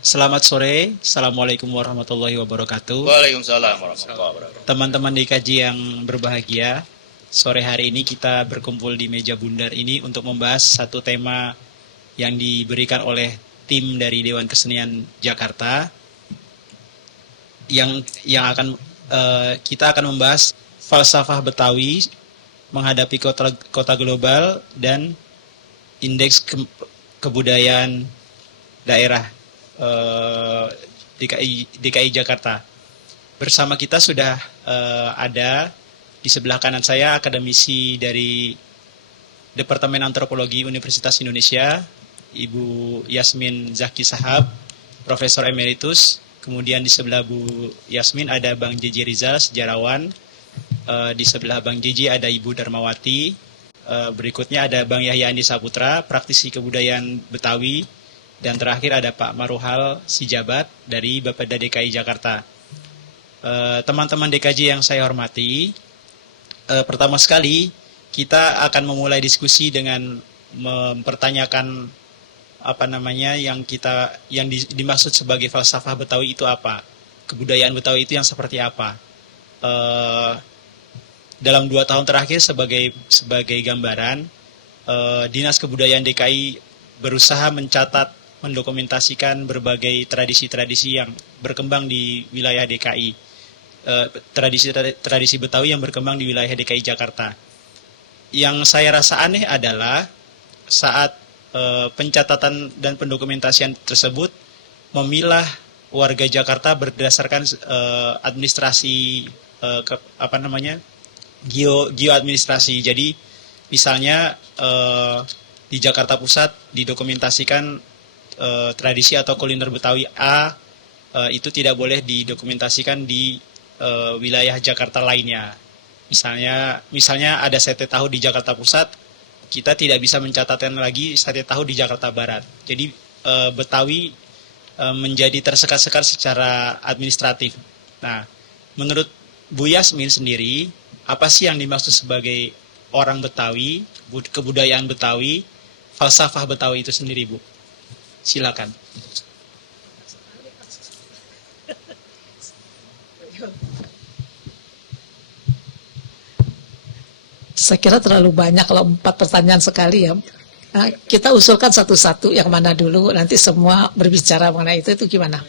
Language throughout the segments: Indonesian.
Selamat sore, Assalamualaikum warahmatullahi wabarakatuh. Waalaikumsalam warahmatullahi wabarakatuh. Teman-teman DKJ yang berbahagia, sore hari ini kita berkumpul di meja bundar ini untuk membahas satu tema yang diberikan oleh tim dari Dewan Kesenian Jakarta kita akan membahas falsafah Betawi menghadapi kota global dan indeks kebudayaan daerah DKI Jakarta. Bersama kita sudah ada di sebelah kanan saya akademisi dari Departemen Antropologi Universitas Indonesia, Ibu Yasmin Zaki Sahab, Profesor Emeritus. Kemudian di sebelah Bu Yasmin ada Bang JJ Rizal, sejarawan. Di sebelah Bang JJ ada Ibu Darmawati. Berikutnya ada Bang Yahya Andi Saputra, praktisi kebudayaan Betawi. Dan terakhir ada Pak Maruhal Sijabat dari Bapeda DKI Jakarta. Teman-teman DKJ yang saya hormati, pertama sekali kita akan memulai diskusi dengan mempertanyakan yang dimaksud sebagai falsafah Betawi itu apa, kebudayaan Betawi itu yang seperti apa. Dalam 2 tahun terakhir sebagai gambaran, Dinas Kebudayaan DKI berusaha mendokumentasikan berbagai tradisi-tradisi yang berkembang di wilayah DKI, tradisi Betawi yang berkembang di wilayah DKI Jakarta. Yang saya rasa aneh adalah saat pencatatan dan pendokumentasian tersebut memilah warga Jakarta berdasarkan administrasi geoadministrasi. Jadi misalnya di Jakarta Pusat didokumentasikan tradisi atau kuliner Betawi A itu tidak boleh didokumentasikan di wilayah Jakarta lainnya. Misalnya ada sate tahu di Jakarta Pusat, kita tidak bisa mencatatkan lagi sate tahu di Jakarta Barat. Jadi Betawi menjadi tersekat-sekat secara administratif. Nah, menurut Bu Yasmin sendiri, apa sih yang dimaksud sebagai orang Betawi, kebudayaan Betawi, falsafah Betawi itu sendiri, Bu? Silakan. Saya kira terlalu banyak kalau 4 pertanyaan sekali ya. Nah, kita usulkan satu-satu yang mana dulu, nanti semua berbicara mengenai itu gimana?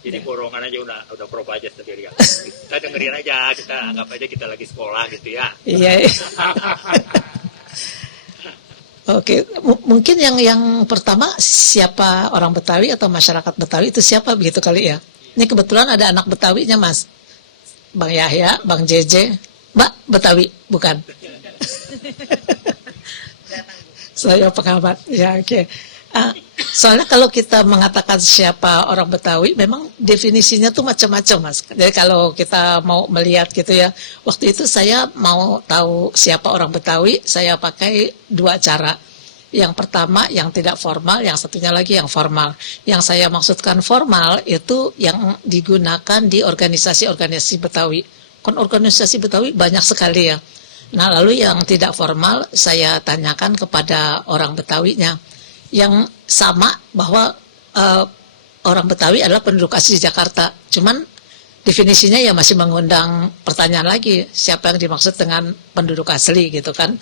Jadi borongan aja udah prop aja sendiri ya. Kita dengerin aja, kita anggap aja kita lagi sekolah gitu ya. Iya. Oke, mungkin yang pertama, siapa orang Betawi atau masyarakat Betawi itu siapa begitu kali ya? Ini kebetulan ada anak Betawinya, Mas. Bang Yahya, Bang JJ, Mbak Betawi, bukan? Saya pengamat. Ya, oke. Soalnya kalau kita mengatakan siapa orang Betawi, memang definisinya tuh macam-macam, Mas. Jadi kalau kita mau melihat gitu ya, waktu itu saya mau tahu siapa orang Betawi, saya pakai 2 cara. Yang pertama yang tidak formal, yang satunya lagi yang formal. Yang saya maksudkan formal itu yang digunakan di organisasi-organisasi Betawi. Kan organisasi Betawi banyak sekali ya. Nah, lalu yang tidak formal saya tanyakan kepada orang Betawinya. Yang sama bahwa orang Betawi adalah penduduk asli Jakarta. Cuman definisinya ya masih mengundang pertanyaan lagi, siapa yang dimaksud dengan penduduk asli gitu kan.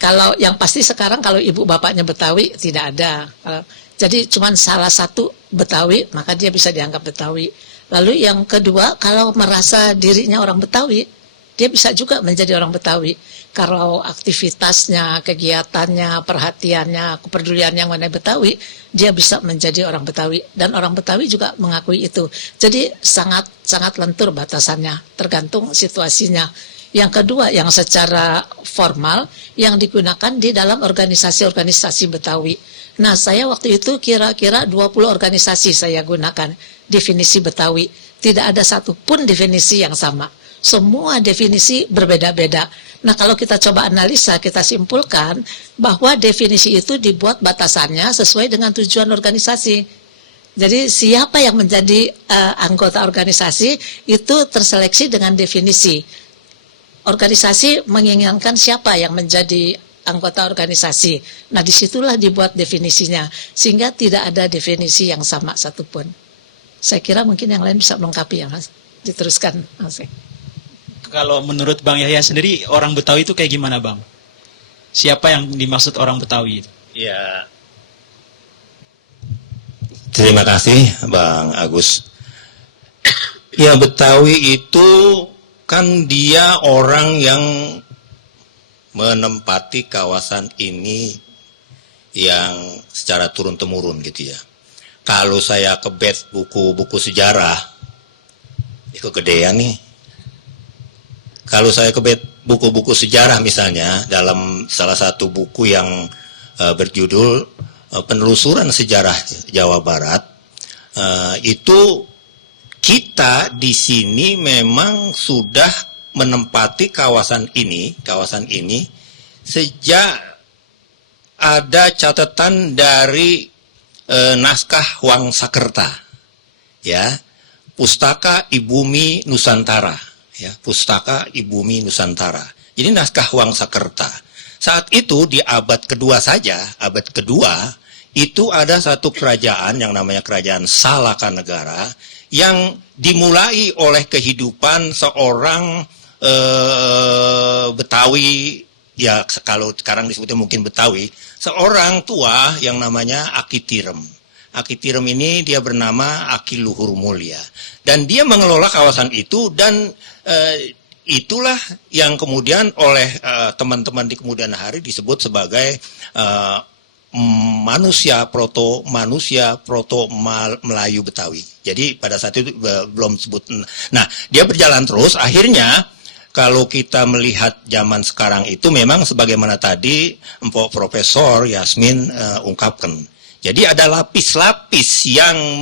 Kalau yang pasti sekarang kalau ibu bapaknya Betawi tidak ada. Jadi cuman salah satu Betawi, maka dia bisa dianggap Betawi. Lalu yang kedua, kalau merasa dirinya orang Betawi, dia bisa juga menjadi orang Betawi. Kalau aktivitasnya, kegiatannya, perhatiannya, kepeduliannya mengenai Betawi, dia bisa menjadi orang Betawi. Dan orang Betawi juga mengakui itu. Jadi sangat lentur batasannya, tergantung situasinya. Yang kedua, yang secara formal, yang digunakan di dalam organisasi-organisasi Betawi. Nah, saya waktu itu kira-kira 20 organisasi saya gunakan definisi Betawi. Tidak ada satupun definisi yang sama. Semua definisi berbeda-beda. Nah, kalau kita coba analisa, kita simpulkan bahwa definisi itu dibuat batasannya sesuai dengan tujuan organisasi. Jadi siapa yang menjadi anggota organisasi itu terseleksi dengan definisi. Organisasi menginginkan siapa yang menjadi anggota organisasi. Nah, disitulah dibuat definisinya, sehingga tidak ada definisi yang sama satupun. Saya kira mungkin yang lain bisa melengkapi ya, Mas. Diteruskan, Mas. Kalau menurut Bang Yahya sendiri, orang Betawi itu kayak gimana, Bang? Siapa yang dimaksud orang Betawi itu? Ya, Terima kasih Bang Agus. Ya, Betawi itu kan dia orang yang menempati kawasan ini yang secara turun-temurun gitu ya. Kalau saya kebet buku-buku sejarah, kegedean nih. Kalau saya kebet buku-buku sejarah misalnya, dalam salah satu buku yang berjudul Penelusuran Sejarah Jawa Barat, itu kita di sini memang sudah menempati kawasan ini sejak ada catatan dari naskah Wangsakerta, ya, Pustaka Ibumi Nusantara, ya, Pustaka Ibumi Nusantara. Jadi naskah Wangsakerta. Saat itu di abad kedua saja, abad kedua, itu ada satu kerajaan yang namanya Kerajaan Salakanegara yang dimulai oleh kehidupan seorang Betawi, ya kalau sekarang disebutnya mungkin Betawi, seorang tua yang namanya Aki Tirem. Aki Tirem ini dia bernama Aki Luhur Mulia. Dan dia mengelola kawasan itu dan itulah yang kemudian oleh teman-teman di kemudian hari disebut sebagai manusia proto Melayu Betawi. Jadi pada saat itu belum sebut. Nah, dia berjalan terus. Akhirnya kalau kita melihat zaman sekarang itu memang sebagaimana tadi Mpok Profesor Yasmin ungkapkan. Jadi ada lapis-lapis yang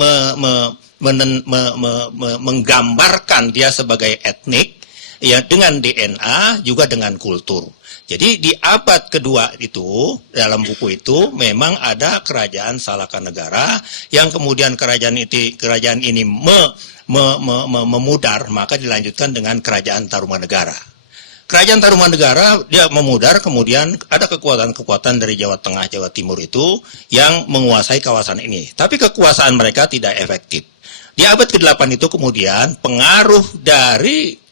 menggambarkan dia sebagai etnik, ya, dengan DNA juga dengan kultur. Jadi di abad kedua itu, dalam buku itu memang ada Kerajaan Salakanegara yang kemudian kerajaan ini memudar, maka dilanjutkan dengan Kerajaan Tarumanegara. Kerajaan Tarumanegara dia memudar, kemudian ada kekuatan-kekuatan dari Jawa Tengah, Jawa Timur itu yang menguasai kawasan ini. Tapi kekuasaan mereka tidak efektif. Di abad ke-8 itu kemudian pengaruh dari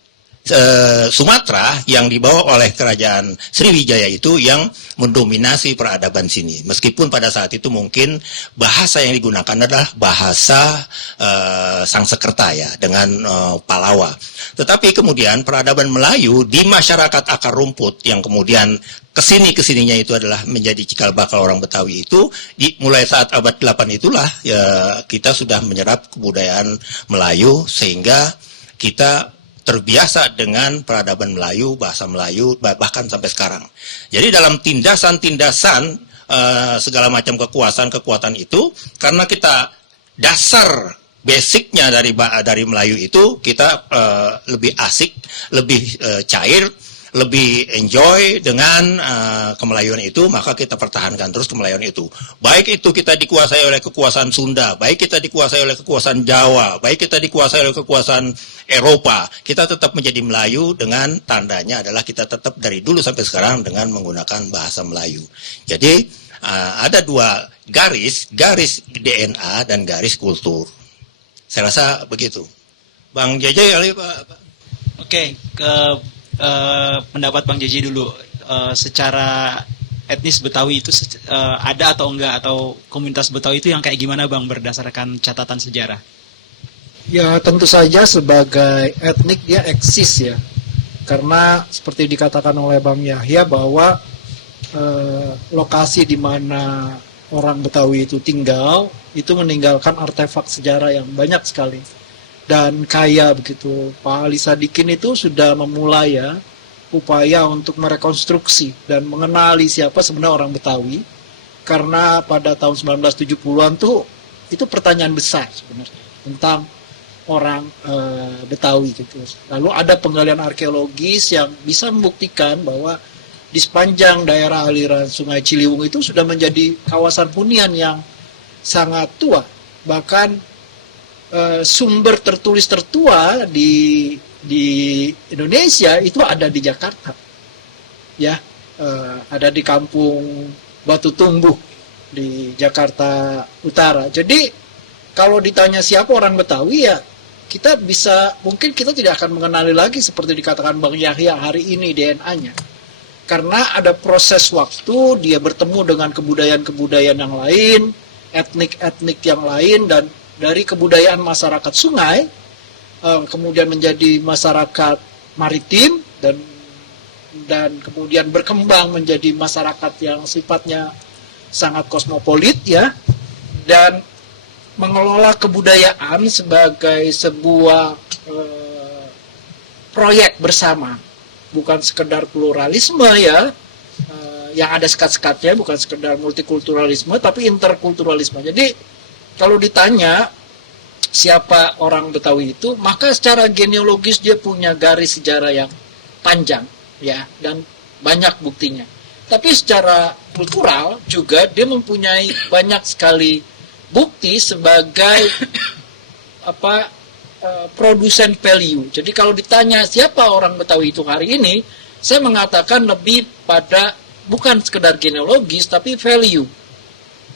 Sumatera yang dibawa oleh Kerajaan Sriwijaya itu yang mendominasi peradaban sini. Meskipun pada saat itu mungkin bahasa yang digunakan adalah bahasa Sangsekerta ya, dengan Palawa. Tetapi kemudian peradaban Melayu di masyarakat akar rumput yang kemudian kesininya itu adalah menjadi cikal bakal orang Betawi itu, mulai saat abad 8 itulah ya, kita sudah menyerap kebudayaan Melayu sehingga kita terbiasa dengan peradaban Melayu, bahasa Melayu, bahkan sampai sekarang. Jadi dalam tindasan-tindasan segala macam kekuatan itu, karena kita dasar basicnya dari Melayu itu, kita lebih asik, lebih cair, lebih enjoy dengan kemelayuan itu, maka kita pertahankan terus kemelayuan itu. Baik itu kita dikuasai oleh kekuasaan Sunda, baik kita dikuasai oleh kekuasaan Jawa, baik kita dikuasai oleh kekuasaan Eropa, kita tetap menjadi Melayu dengan tandanya adalah kita tetap dari dulu sampai sekarang dengan menggunakan bahasa Melayu. Jadi ada dua garis DNA dan garis kultur. Saya rasa begitu. Bang JJ kali Pak. Oke, pendapat Bang JJ dulu. Secara etnis Betawi itu ada atau enggak, atau komunitas Betawi itu yang kayak gimana Bang berdasarkan catatan sejarah? Ya tentu saja sebagai etnik dia eksis ya, karena seperti dikatakan oleh Bang Yahya bahwa lokasi di mana orang Betawi itu tinggal itu meninggalkan artefak sejarah yang banyak sekali dan kaya begitu. Pak Ali Sadikin itu sudah memulai ya upaya untuk merekonstruksi dan mengenali siapa sebenarnya orang Betawi, karena pada tahun 1970-an tuh itu pertanyaan besar sebenarnya tentang orang Betawi gitu. Lalu ada penggalian arkeologis yang bisa membuktikan bahwa di sepanjang daerah aliran Sungai Ciliwung itu sudah menjadi kawasan hunian yang sangat tua. Bahkan sumber tertulis tertua di Indonesia itu ada di Jakarta. Ya. ada di kampung Batu Tumbuh di Jakarta Utara. Jadi kalau ditanya siapa orang Betawi, ya kita mungkin kita tidak akan mengenali lagi seperti dikatakan Bang Yahya hari ini DNA-nya. Karena ada proses waktu, dia bertemu dengan kebudayaan-kebudayaan yang lain, etnik-etnik yang lain, dan dari kebudayaan masyarakat sungai, kemudian menjadi masyarakat maritim, dan kemudian berkembang menjadi masyarakat yang sifatnya sangat kosmopolit, ya, dan mengelola kebudayaan sebagai sebuah proyek bersama, bukan sekedar pluralisme, ya, yang ada sekat-sekatnya, bukan sekedar multikulturalisme, tapi interkulturalisme. Jadi kalau ditanya siapa orang Betawi itu, maka secara genealogis dia punya garis sejarah yang panjang, ya, dan banyak buktinya. Tapi secara kultural juga dia mempunyai banyak sekali bukti sebagai produsen value. Jadi kalau ditanya siapa orang Betawi itu hari ini, saya mengatakan lebih pada bukan sekedar genealogis tapi value.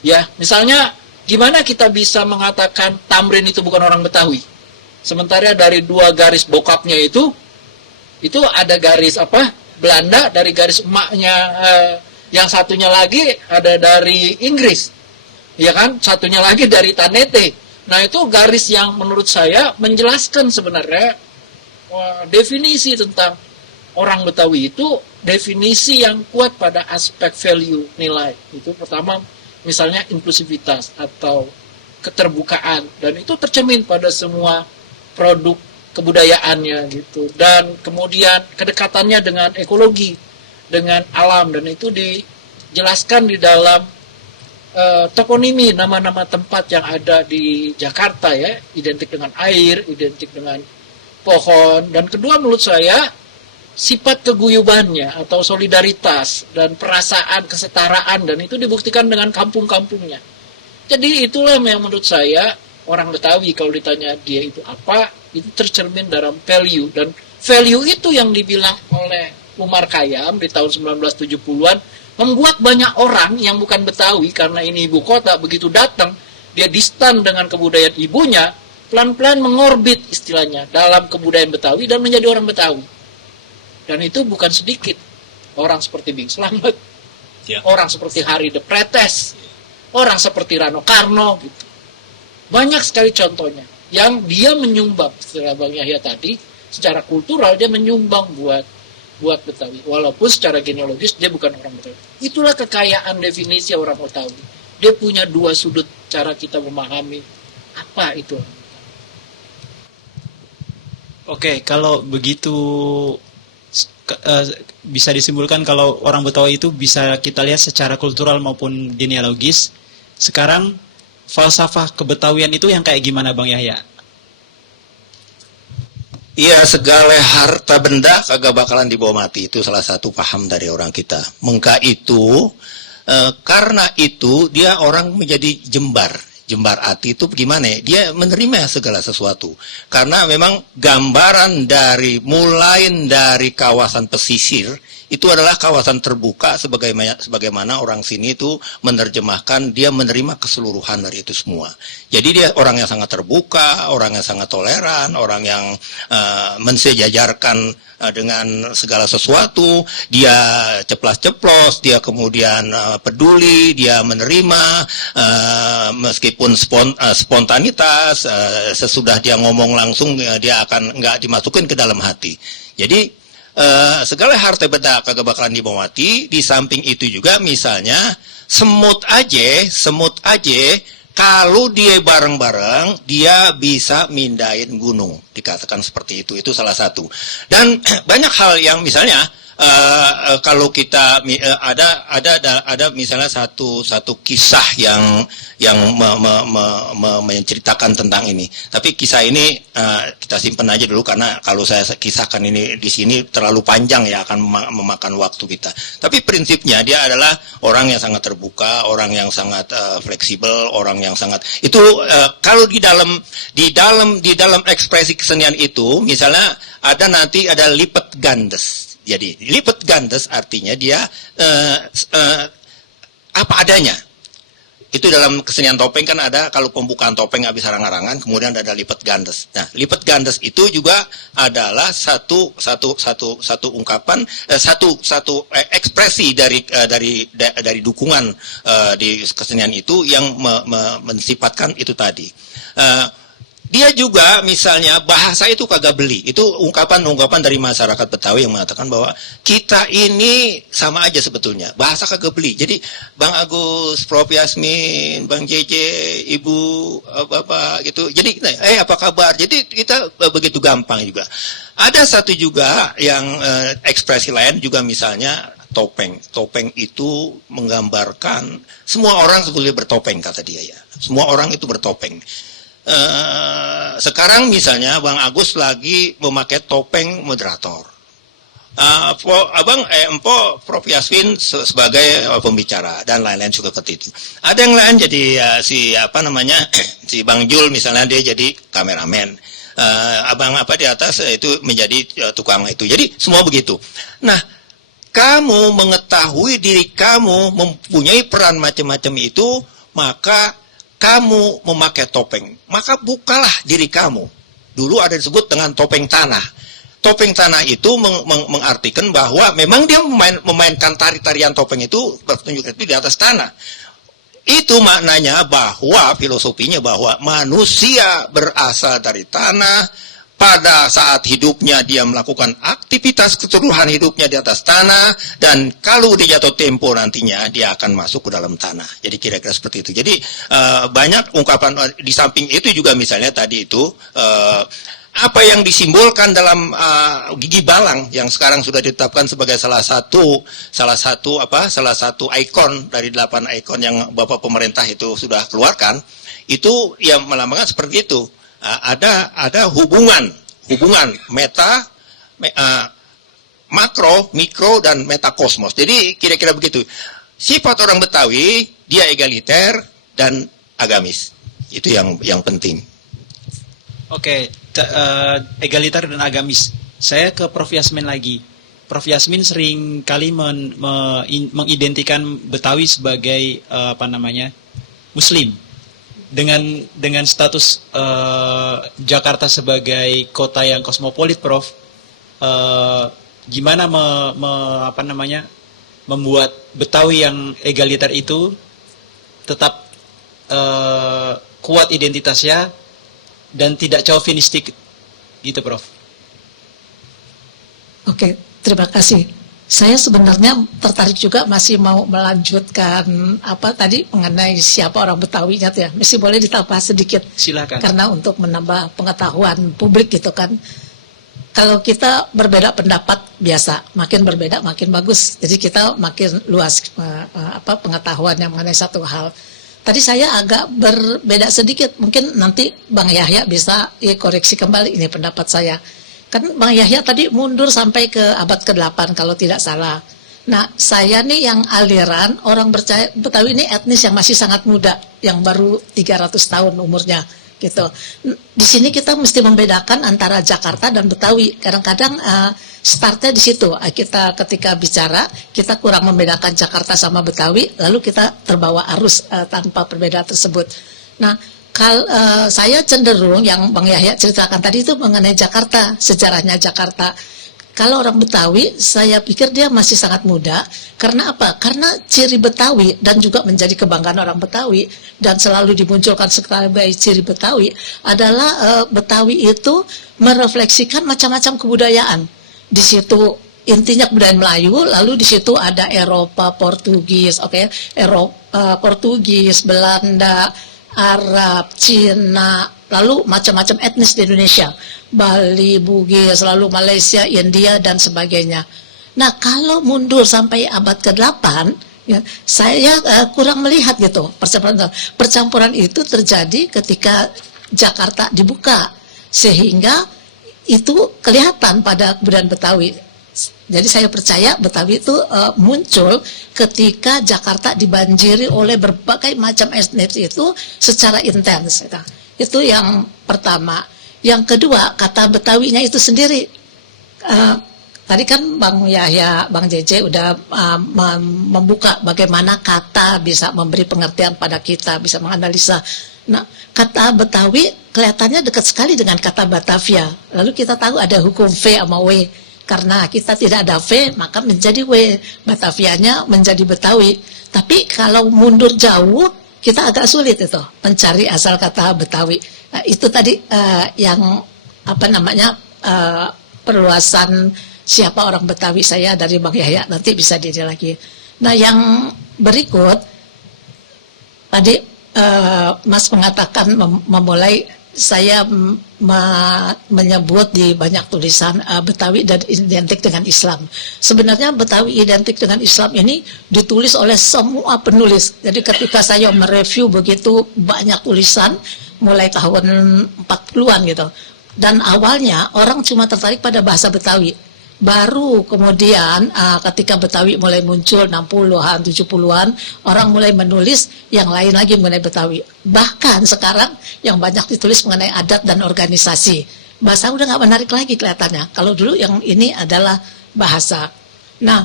Ya, misalnya gimana kita bisa mengatakan Tamrin itu bukan orang Betawi? Sementara dari dua garis bokapnya itu ada garis Belanda, dari garis emaknya yang satunya lagi ada dari Inggris. Ya kan? Satunya lagi dari Tanete. Nah, itu garis yang menurut saya menjelaskan sebenarnya definisi tentang orang Betawi itu definisi yang kuat pada aspek value, nilai. Itu pertama misalnya inklusivitas atau keterbukaan, dan itu tercermin pada semua produk kebudayaannya gitu. Dan kemudian kedekatannya dengan ekologi, dengan alam, dan itu dijelaskan di dalam toponimi, nama-nama tempat yang ada di Jakarta, ya, identik dengan air, identik dengan pohon. Dan kedua menurut saya sifat keguyubannya atau solidaritas dan perasaan kesetaraan, dan itu dibuktikan dengan kampung-kampungnya. Jadi itulah yang menurut saya orang Betawi kalau ditanya dia itu apa, itu tercermin dalam value, dan value itu yang dibilang oleh Umar Khayyam di tahun 1970-an membuat banyak orang yang bukan Betawi, karena ini ibu kota, begitu datang dia distan dengan kebudayaan ibunya, pelan-pelan mengorbit istilahnya dalam kebudayaan Betawi dan menjadi orang Betawi. Dan itu bukan sedikit. Orang seperti Bing Slamet, ya, orang seperti Hari de Pretes, orang seperti Rano Karno gitu. Banyak sekali contohnya yang dia menyumbang, setelah Bang Yahya tadi, secara kultural dia menyumbang buat Betawi, walaupun secara genealogis dia bukan orang Betawi. Itulah kekayaan definisi orang Betawi. Dia punya dua sudut cara kita memahami apa itu orang Betawi. Oke, kalau begitu bisa disimpulkan kalau orang Betawi itu bisa kita lihat secara kultural maupun genealogis. Sekarang falsafah kebetawian itu yang kayak gimana, Bang Yahya? Iya, segala harta benda kagak bakalan dibawa mati. Itu salah satu paham dari orang kita. Mengka itu, karena itu dia orang menjadi jembar hati itu gimana ya? Dia menerima segala sesuatu. Karena memang gambaran mulai dari kawasan pesisir itu adalah kawasan terbuka, sebagaimana orang sini itu menerjemahkan, dia menerima keseluruhan dari itu semua. Jadi dia orang yang sangat terbuka, orang yang sangat toleran, orang yang mensejajarkan dengan segala sesuatu, dia ceplas-ceplos, dia kemudian peduli, dia menerima meskipun spontanitas, sesudah dia ngomong langsung dia akan nggak dimasukin ke dalam hati. Jadi segala harta benda kagak bakalan dibawa mati. Di samping itu juga misalnya semut aja kalau dia bareng-bareng dia bisa mindahin gunung, dikatakan seperti itu salah satu. Dan banyak hal yang misalnya kalau kita ada misalnya satu kisah yang menceritakan tentang ini. Tapi kisah ini kita simpan aja dulu, karena kalau saya kisahkan ini di sini terlalu panjang ya, akan memakan waktu kita. Tapi prinsipnya dia adalah orang yang sangat terbuka, orang yang sangat fleksibel, orang yang sangat itu kalau di dalam ekspresi kesenian itu misalnya ada lipat gandes. Jadi lipat gandes artinya dia apa adanya. Itu dalam kesenian topeng kan ada, kalau pembukaan topeng habis harang-harangan, kemudian ada lipat gandes. Nah, lipat gandes itu juga adalah satu ungkapan, satu ekspresi dari dukungan di kesenian itu yang mensifatkan itu tadi. Dia juga misalnya bahasa itu kagak beli. Itu ungkapan-ungkapan dari masyarakat Betawi yang mengatakan bahwa kita ini sama aja sebetulnya. Bahasa kagak beli. Jadi Bang Agus, Prof Yasmin, Bang JJ, Ibu, Bapak gitu. Jadi apa kabar? Jadi kita begitu gampang juga. Ada satu juga yang ekspresi lain juga misalnya topeng. Topeng itu menggambarkan semua orang sebetulnya bertopeng kata dia ya. Semua orang itu bertopeng. Sekarang misalnya Bang Agus lagi memakai topeng moderator. Prof Yasmin sebagai pembicara dan lain-lain juga seperti itu. Ada yang lain jadi si Bang Jul misalnya dia jadi kameramen. Abang di atas itu menjadi tukang itu. Jadi semua begitu. Nah, kamu mengetahui diri kamu mempunyai peran macam-macam itu, maka kamu memakai topeng, maka bukalah diri kamu. Dulu ada disebut dengan topeng tanah. Topeng tanah itu mengartikan bahwa memang dia memainkan tarian topeng itu, pertunjukan itu di atas tanah. Itu maknanya bahwa, filosofinya bahwa manusia berasal dari tanah. Pada saat hidupnya dia melakukan aktivitas keseluruhan hidupnya di atas tanah, dan kalau dia jatuh tempo nantinya dia akan masuk ke dalam tanah. Jadi kira-kira seperti itu. Jadi banyak ungkapan di samping itu juga misalnya tadi itu apa yang disimbolkan dalam gigi balang yang sekarang sudah ditetapkan sebagai salah satu ikon dari 8 ikon yang Bapak pemerintah itu sudah keluarkan, itu yang melambangkan seperti itu. Ada hubungan makro, mikro, dan metakosmos. Jadi kira-kira begitu. Sifat orang Betawi dia egaliter dan agamis. Itu yang penting. Oke, egaliter dan agamis. Saya ke Prof Yasmin lagi. Prof Yasmin sering kali mengidentikan Betawi sebagai Muslim. Dengan status Jakarta sebagai kota yang kosmopolit, Prof, gimana membuat Betawi yang egaliter itu tetap kuat identitasnya dan tidak chauvinistik gitu, Prof? Oke, terima kasih. Saya sebenarnya tertarik juga masih mau melanjutkan tadi mengenai siapa orang Betawinya tuh ya. Masih boleh ditambah sedikit. Silakan. Karena untuk menambah pengetahuan publik gitu kan. Kalau kita berbeda pendapat biasa, makin berbeda makin bagus. Jadi kita makin luas pengetahuannya mengenai satu hal. Tadi saya agak berbeda sedikit. Mungkin nanti Bang Yahya bisa koreksi kembali ini pendapat saya. Kan Bang Yahya tadi mundur sampai ke abad ke-8 kalau tidak salah. Nah, saya nih yang aliran orang Betawi ini etnis yang masih sangat muda, yang baru 300 tahun umurnya gitu. Di sini kita mesti membedakan antara Jakarta dan Betawi. Kadang-kadang startnya di situ. Kita ketika bicara kita kurang membedakan Jakarta sama Betawi, lalu kita terbawa arus tanpa perbedaan tersebut. Nah, saya cenderung yang Bang Yahya ceritakan tadi itu mengenai Jakarta, sejarahnya Jakarta. Kalau orang Betawi, saya pikir dia masih sangat muda. Karena apa? Karena ciri Betawi dan juga menjadi kebanggaan orang Betawi dan selalu dimunculkan sebagai ciri Betawi adalah Betawi itu merefleksikan macam-macam kebudayaan. Di situ intinya kebudayaan Melayu, lalu di situ ada Eropa, Portugis, Portugis, Belanda, Arab, Cina, lalu macam-macam etnis di Indonesia, Bali, Bugis, lalu Malaysia, India, dan sebagainya. Nah, kalau mundur sampai abad ke-8, ya, saya kurang melihat gitu percampuran itu terjadi ketika Jakarta dibuka, sehingga itu kelihatan pada kebudayaan Betawi. Jadi saya percaya Betawi itu muncul ketika Jakarta dibanjiri oleh berbagai macam etnis itu secara intens. Itu yang pertama. Yang kedua, kata Betawinya itu sendiri. tadi kan Bang Yahya, Bang JJ udah membuka bagaimana kata bisa memberi pengertian pada kita, bisa menganalisa. Nah, kata Betawi kelihatannya dekat sekali dengan kata Batavia. Lalu kita tahu ada hukum V sama W. Karena kita tidak ada V, maka menjadi W. Batavianya menjadi Betawi. Tapi kalau mundur jauh, kita agak sulit itu mencari asal kata Betawi. Nah, itu tadi yang perluasan siapa orang Betawi saya dari Bang Yahya, nanti bisa diri lagi. Nah, yang berikut tadi Mas mengatakan memulai saya menyebut di banyak tulisan Betawi dan identik dengan Islam. Sebenarnya Betawi identik dengan Islam ini ditulis oleh semua penulis. Jadi ketika saya mereview begitu banyak tulisan mulai tahun 40-an gitu. Dan awalnya orang cuma tertarik pada bahasa Betawi. Baru kemudian ketika Betawi mulai muncul 60-an, 70-an, orang mulai menulis yang lain lagi mengenai Betawi. Bahkan sekarang yang banyak ditulis mengenai adat dan organisasi. Bahasa udah nggak menarik lagi kelihatannya. Kalau dulu yang ini adalah bahasa. Nah,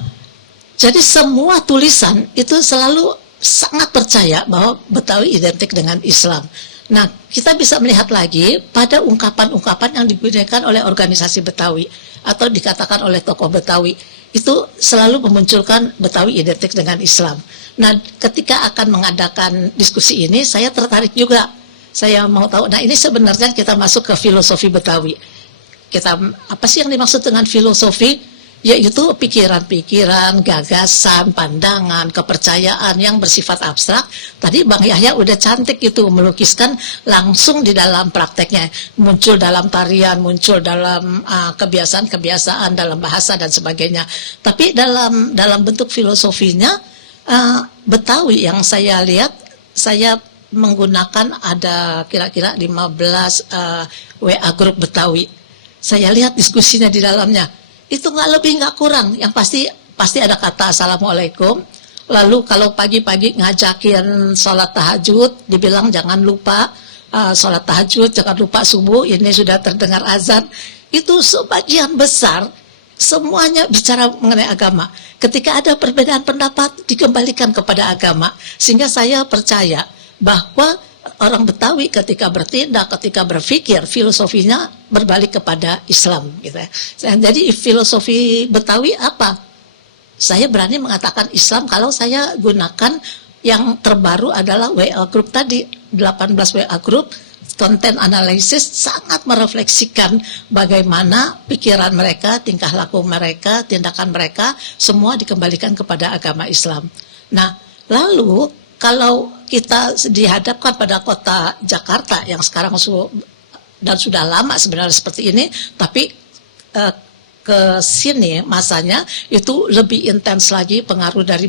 jadi semua tulisan itu selalu sangat percaya bahwa Betawi identik dengan Islam. Nah, kita bisa melihat lagi pada ungkapan-ungkapan yang digunakan oleh organisasi Betawi atau dikatakan oleh tokoh Betawi, itu selalu memunculkan Betawi identik dengan Islam. Nah, ketika akan mengadakan diskusi ini, saya tertarik juga. Saya mau tahu, nah ini sebenarnya kita masuk ke filosofi Betawi. Apa sih yang dimaksud dengan filosofi? Yaitu pikiran-pikiran, gagasan, pandangan, kepercayaan yang bersifat abstrak. Tadi Bang Yahya udah cantik itu melukiskan langsung di dalam prakteknya. Muncul dalam tarian, muncul dalam kebiasaan-kebiasaan, dalam bahasa dan sebagainya. Tapi dalam bentuk filosofinya, Betawi yang saya lihat, saya menggunakan ada kira-kira 15 WA grup Betawi. Saya lihat diskusinya di dalamnya. Itu nggak lebih nggak kurang, yang pasti ada kata assalamualaikum. Lalu kalau pagi-pagi ngajakin sholat tahajud, dibilang jangan lupa sholat tahajud, jangan lupa subuh, ini sudah terdengar azan. Itu sebagian besar semuanya bicara mengenai agama. Ketika ada perbedaan pendapat, dikembalikan kepada agama. Sehingga saya percaya bahwa orang Betawi ketika bertindak, ketika berpikir, filosofinya berbalik kepada Islam gitu ya. Jadi filosofi Betawi apa? Saya berani mengatakan Islam kalau saya gunakan yang terbaru adalah WA group tadi, 18 WA group, konten analisis sangat merefleksikan bagaimana pikiran mereka, tingkah laku mereka, tindakan mereka, semua dikembalikan kepada agama Islam. Nah, lalu kalau kita dihadapkan pada kota Jakarta yang sekarang dan sudah lama sebenarnya seperti ini, tapi ke sini masanya itu lebih intens lagi pengaruh dari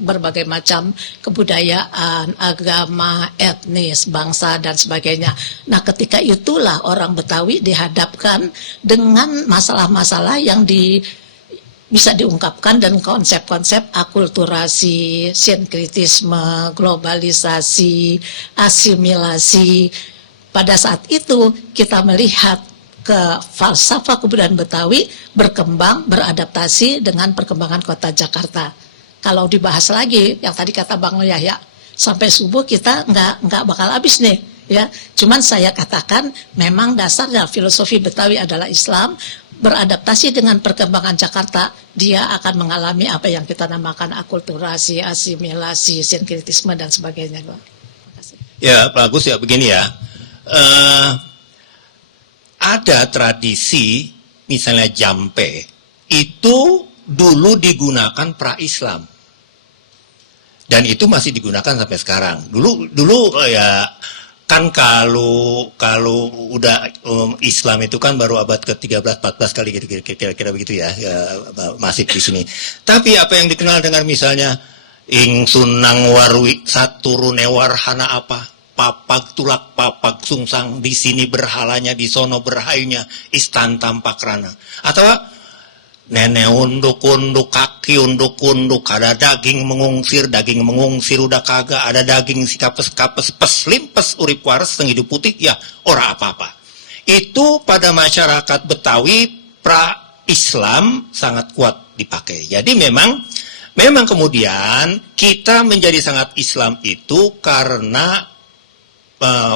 berbagai macam kebudayaan, agama, etnis, bangsa dan sebagainya. Nah, ketika itulah orang Betawi dihadapkan dengan masalah-masalah yang bisa diungkapkan dan konsep-konsep akulturasi, sinkritisme, globalisasi, asimilasi. Pada saat itu kita melihat ke falsafah kebudayaan Betawi berkembang, beradaptasi dengan perkembangan kota Jakarta. Kalau dibahas lagi, yang tadi kata Bang Yahya, sampai subuh kita nggak bakal habis nih. Ya, cuman saya katakan memang dasarnya filosofi Betawi adalah Islam. Beradaptasi dengan perkembangan Jakarta, dia akan mengalami apa yang kita namakan akulturasi, asimilasi, sinkritisme dan sebagainya. Ya, Pak Agus ya begini ya. Ada tradisi misalnya jampe itu dulu digunakan pra-Islam. Dan itu masih digunakan sampai sekarang. Dulu ya kan kalau udah Islam itu kan baru abad ke-13 14 kali kira-kira begitu ya, masih di sini. Tapi apa yang dikenal dengan misalnya ingsun nang warwi saturune warhana apa? Papak tulak papak sungsang, di sini berhalanya, di sono berhayunya, istan tampak rana. Atau nenek unduk-unduk, kaki unduk-unduk, ada daging mengungsir udah kagak, ada daging si kapes-kapes, pes limpes, urip waras, hidup putih, ya ora apa-apa. Itu pada masyarakat Betawi Islam sangat kuat dipakai. Jadi memang kemudian kita menjadi sangat Islam itu karena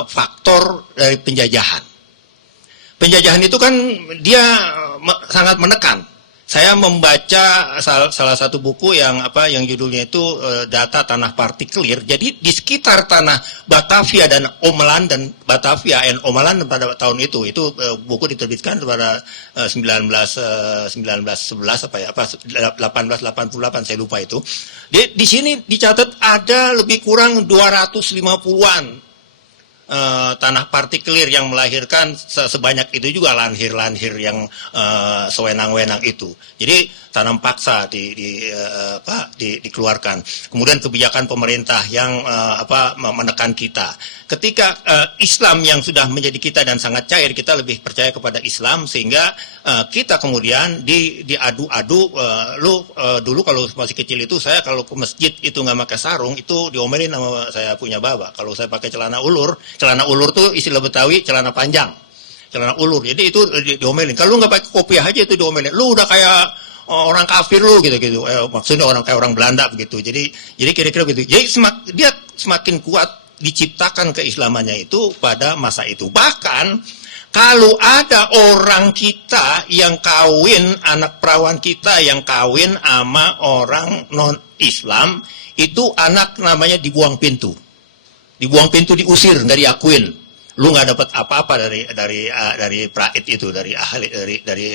faktor dari penjajahan. Penjajahan itu kan dia sangat menekan. Saya membaca salah satu buku yang judulnya itu Data Tanah Partikelir. Jadi di sekitar tanah Batavia dan Omeland dan Batavia and Omeland pada tahun itu buku diterbitkan pada 1911 1888 saya lupa itu. Di sini dicatat ada lebih kurang 250-an tanah partikelir yang melahirkan sebanyak itu juga lanhir-lanhir yang sewenang-wenang itu. Jadi tanam paksa dikeluarkan. Kemudian kebijakan pemerintah yang menekan kita. Ketika Islam yang sudah menjadi kita dan sangat cair, kita lebih percaya kepada Islam sehingga kita kemudian diadu-adu. Dulu kalau masih kecil itu saya kalau ke masjid itu nggak pakai sarung itu diomelin sama saya punya baba. Kalau saya pakai celana ulur tuh istilah Betawi celana panjang, celana ulur. Jadi itu diomelin. Kalau lu nggak pakai kopiah aja itu diomelin. Lu udah kayak orang kafir lu gitu. Maksudnya kayak orang Belanda begitu. Jadi kira-kira begitu. Jadi dia semakin kuat diciptakan keislamannya itu pada masa itu. Bahkan kalau ada orang kita yang kawin, anak perawan kita yang kawin sama orang non-Islam, itu anak namanya dibuang pintu. Dibuang pintu, diusir, nggak diakuin. Lu nggak dapat apa-apa dari praid itu, dari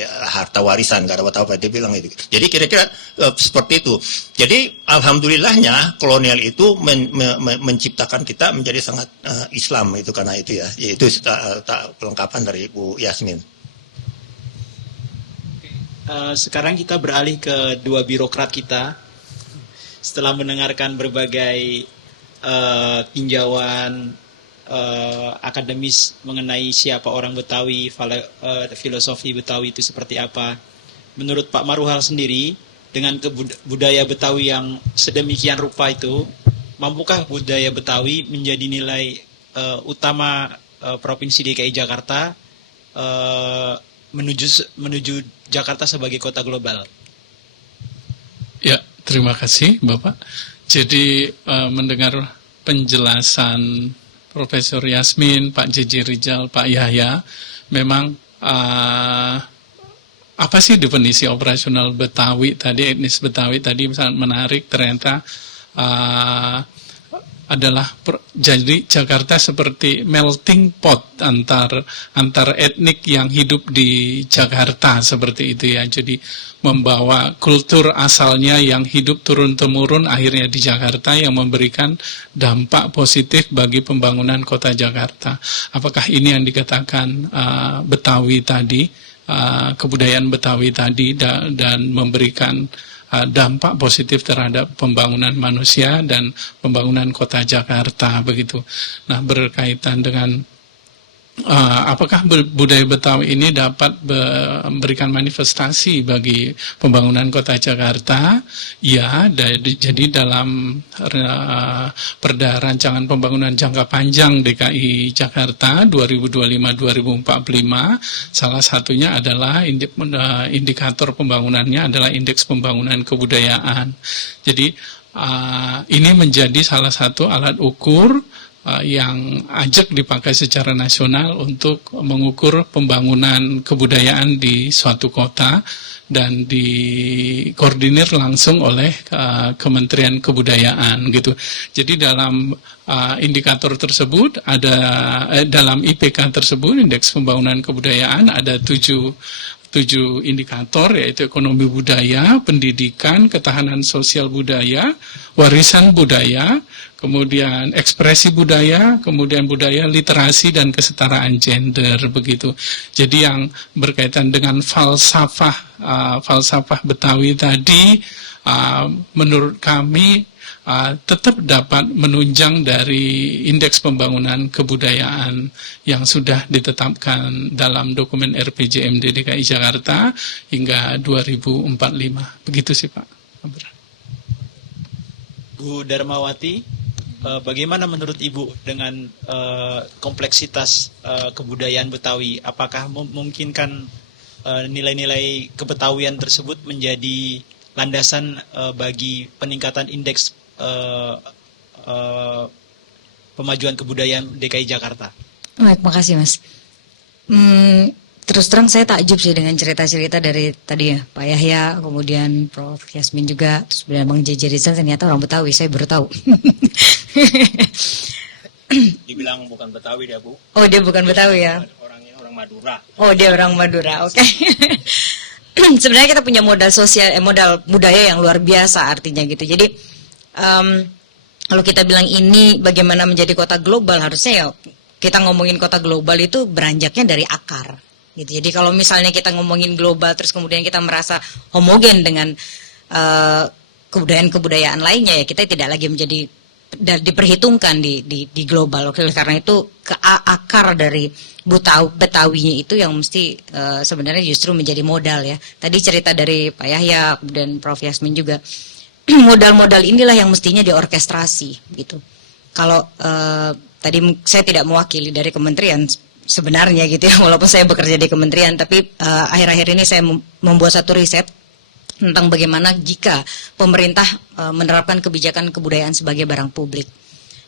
harta warisan, nggak dapat apa-apa. Dia bilang itu. Jadi kira-kira seperti itu. Jadi alhamdulillahnya kolonial itu menciptakan kita menjadi sangat Islam itu karena itu ya. Itu pelengkapan dari Bu Yasmin. Sekarang kita beralih ke dua birokrat kita. Setelah mendengarkan berbagai tinjauan akademis mengenai siapa orang Betawi, filosofi Betawi itu seperti apa. Menurut Pak Maruhal sendiri, dengan budaya Betawi yang sedemikian rupa itu, mampukah budaya Betawi menjadi nilai utama Provinsi DKI Jakarta menuju Jakarta sebagai kota global? Ya, terima kasih Bapak. Jadi mendengar penjelasan Profesor Yasmin, Pak JJ Rijal, Pak Yahya, memang apa sih definisi operasional Betawi tadi, etnis Betawi tadi sangat menarik. Ternyata adalah jadi Jakarta seperti melting pot antar etnik yang hidup di Jakarta seperti itu ya. Jadi membawa kultur asalnya yang hidup turun-temurun akhirnya di Jakarta yang memberikan dampak positif bagi pembangunan kota Jakarta. Apakah ini yang dikatakan Betawi tadi, kebudayaan Betawi tadi dan memberikan dampak positif terhadap pembangunan manusia dan pembangunan kota Jakarta begitu. Nah, berkaitan dengan apakah budaya Betawi ini dapat memberikan manifestasi bagi pembangunan kota Jakarta? Ya, jadi dalam Perda Rancangan Pembangunan Jangka Panjang DKI Jakarta 2025-2045, salah satunya adalah indikator pembangunannya adalah indeks pembangunan kebudayaan. Jadi ini menjadi salah satu alat ukur yang ajak dipakai secara nasional untuk mengukur pembangunan kebudayaan di suatu kota dan dikoordinir langsung oleh Kementerian Kebudayaan gitu. Jadi dalam indikator tersebut dalam IPK tersebut, indeks pembangunan kebudayaan, ada 7 indikator, yaitu ekonomi budaya, pendidikan, ketahanan sosial budaya, warisan budaya, kemudian ekspresi budaya, kemudian budaya, literasi, dan kesetaraan gender begitu. Jadi yang berkaitan dengan falsafah Betawi tadi, menurut kami tetap dapat menunjang dari indeks pembangunan kebudayaan yang sudah ditetapkan dalam dokumen RPJMD DKI Jakarta hingga 2045. Begitu sih Pak. Bu Darmawati, bagaimana menurut Ibu dengan kompleksitas kebudayaan Betawi? Apakah memungkinkan nilai-nilai kebetawian tersebut menjadi landasan bagi peningkatan indeks pemajuan kebudayaan DKI Jakarta. Baik, makasih Mas. Terus terang saya takjub sih dengan cerita-cerita dari tadi ya Pak Yahya, kemudian Prof. Yasmin juga, terus kemudian Bang JJ Rizal, ternyata orang Betawi, saya baru tahu. Dibilang bukan Betawi dia, Bu. Oh, dia bukan Betawi ya? Orangnya orang Madura. Oh, dia orang Madura, oke. Sebenarnya kita punya modal sosial, modal budaya yang luar biasa artinya gitu. Jadi kalau kita bilang ini bagaimana menjadi kota global, harusnya ya kita ngomongin kota global itu beranjaknya dari akar. Gitu. Jadi kalau misalnya kita ngomongin global terus kemudian kita merasa homogen dengan kebudayaan-kebudayaan lainnya, ya kita tidak lagi menjadi diperhitungkan di global. Karena itu ke akar dari Betawinya itu yang mesti sebenarnya justru menjadi modal ya. Tadi cerita dari Pak Yahya dan Prof Yasmin juga, modal-modal inilah yang mestinya diorkestrasi gitu. Kalau tadi saya tidak mewakili dari kementerian sebenarnya gitu ya, walaupun saya bekerja di kementerian, tapi akhir-akhir ini saya membuat satu riset tentang bagaimana jika pemerintah menerapkan kebijakan kebudayaan sebagai barang publik.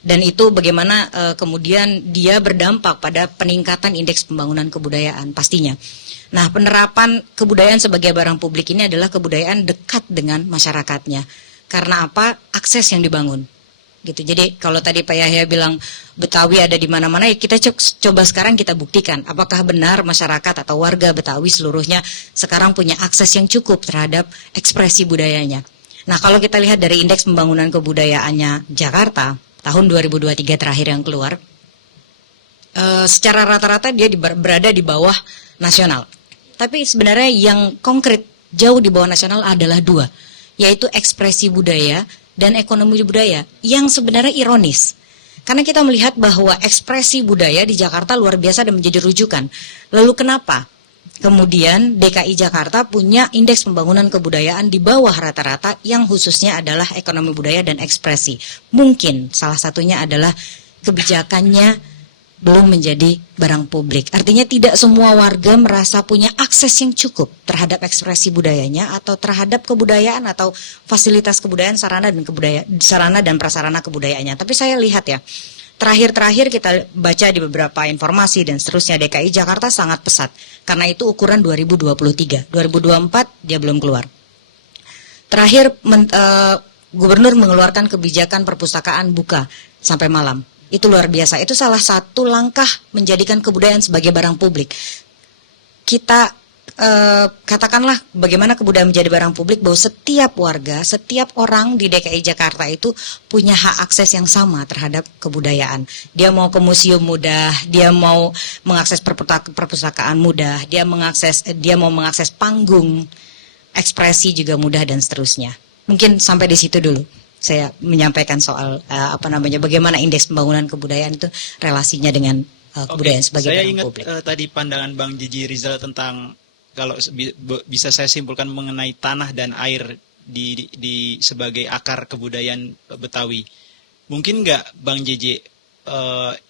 Dan itu bagaimana kemudian dia berdampak pada peningkatan indeks pembangunan kebudayaan pastinya. Nah, penerapan kebudayaan sebagai barang publik ini adalah kebudayaan dekat dengan masyarakatnya. Karena apa? Akses yang dibangun. Gitu. Jadi kalau tadi Pak Yahya bilang Betawi ada di mana-mana, ya kita coba sekarang kita buktikan apakah benar masyarakat atau warga Betawi seluruhnya sekarang punya akses yang cukup terhadap ekspresi budayanya. Nah, kalau kita lihat dari indeks pembangunan kebudayaannya Jakarta tahun 2023 terakhir yang keluar, secara rata-rata dia berada di bawah nasional. Tapi sebenarnya yang konkret jauh di bawah nasional adalah dua, yaitu ekspresi budaya dan ekonomi budaya, yang sebenarnya ironis. Karena kita melihat bahwa ekspresi budaya di Jakarta luar biasa dan menjadi rujukan. Lalu kenapa kemudian DKI Jakarta punya indeks pembangunan kebudayaan di bawah rata-rata yang khususnya adalah ekonomi budaya dan ekspresi? Mungkin salah satunya adalah kebijakannya belum menjadi barang publik. Artinya tidak semua warga merasa punya akses yang cukup terhadap ekspresi budayanya atau terhadap kebudayaan atau fasilitas kebudayaan, sarana dan prasarana kebudayaannya. Tapi saya lihat ya, terakhir kita baca di beberapa informasi dan seterusnya, DKI Jakarta sangat pesat. Karena itu ukuran 2023. 2024 dia belum keluar. Terakhir Gubernur mengeluarkan kebijakan perpustakaan buka sampai malam. Itu luar biasa. Itu salah satu langkah menjadikan kebudayaan sebagai barang publik. Kita katakanlah bagaimana kebudayaan menjadi barang publik, bahwa setiap warga, setiap orang di DKI Jakarta itu punya hak akses yang sama terhadap kebudayaan. Dia mau ke museum mudah, dia mau mengakses perpustakaan mudah, dia mau mengakses panggung, ekspresi juga mudah dan seterusnya. Mungkin sampai di situ dulu saya menyampaikan soal bagaimana indeks pembangunan kebudayaan itu relasinya dengan kebudayaan sebagai saya barang ingat publik. Tadi pandangan Bang JJ Rizal tentang, kalau bisa saya simpulkan, mengenai tanah dan air di sebagai akar kebudayaan Betawi. Mungkin nggak Bang JJ,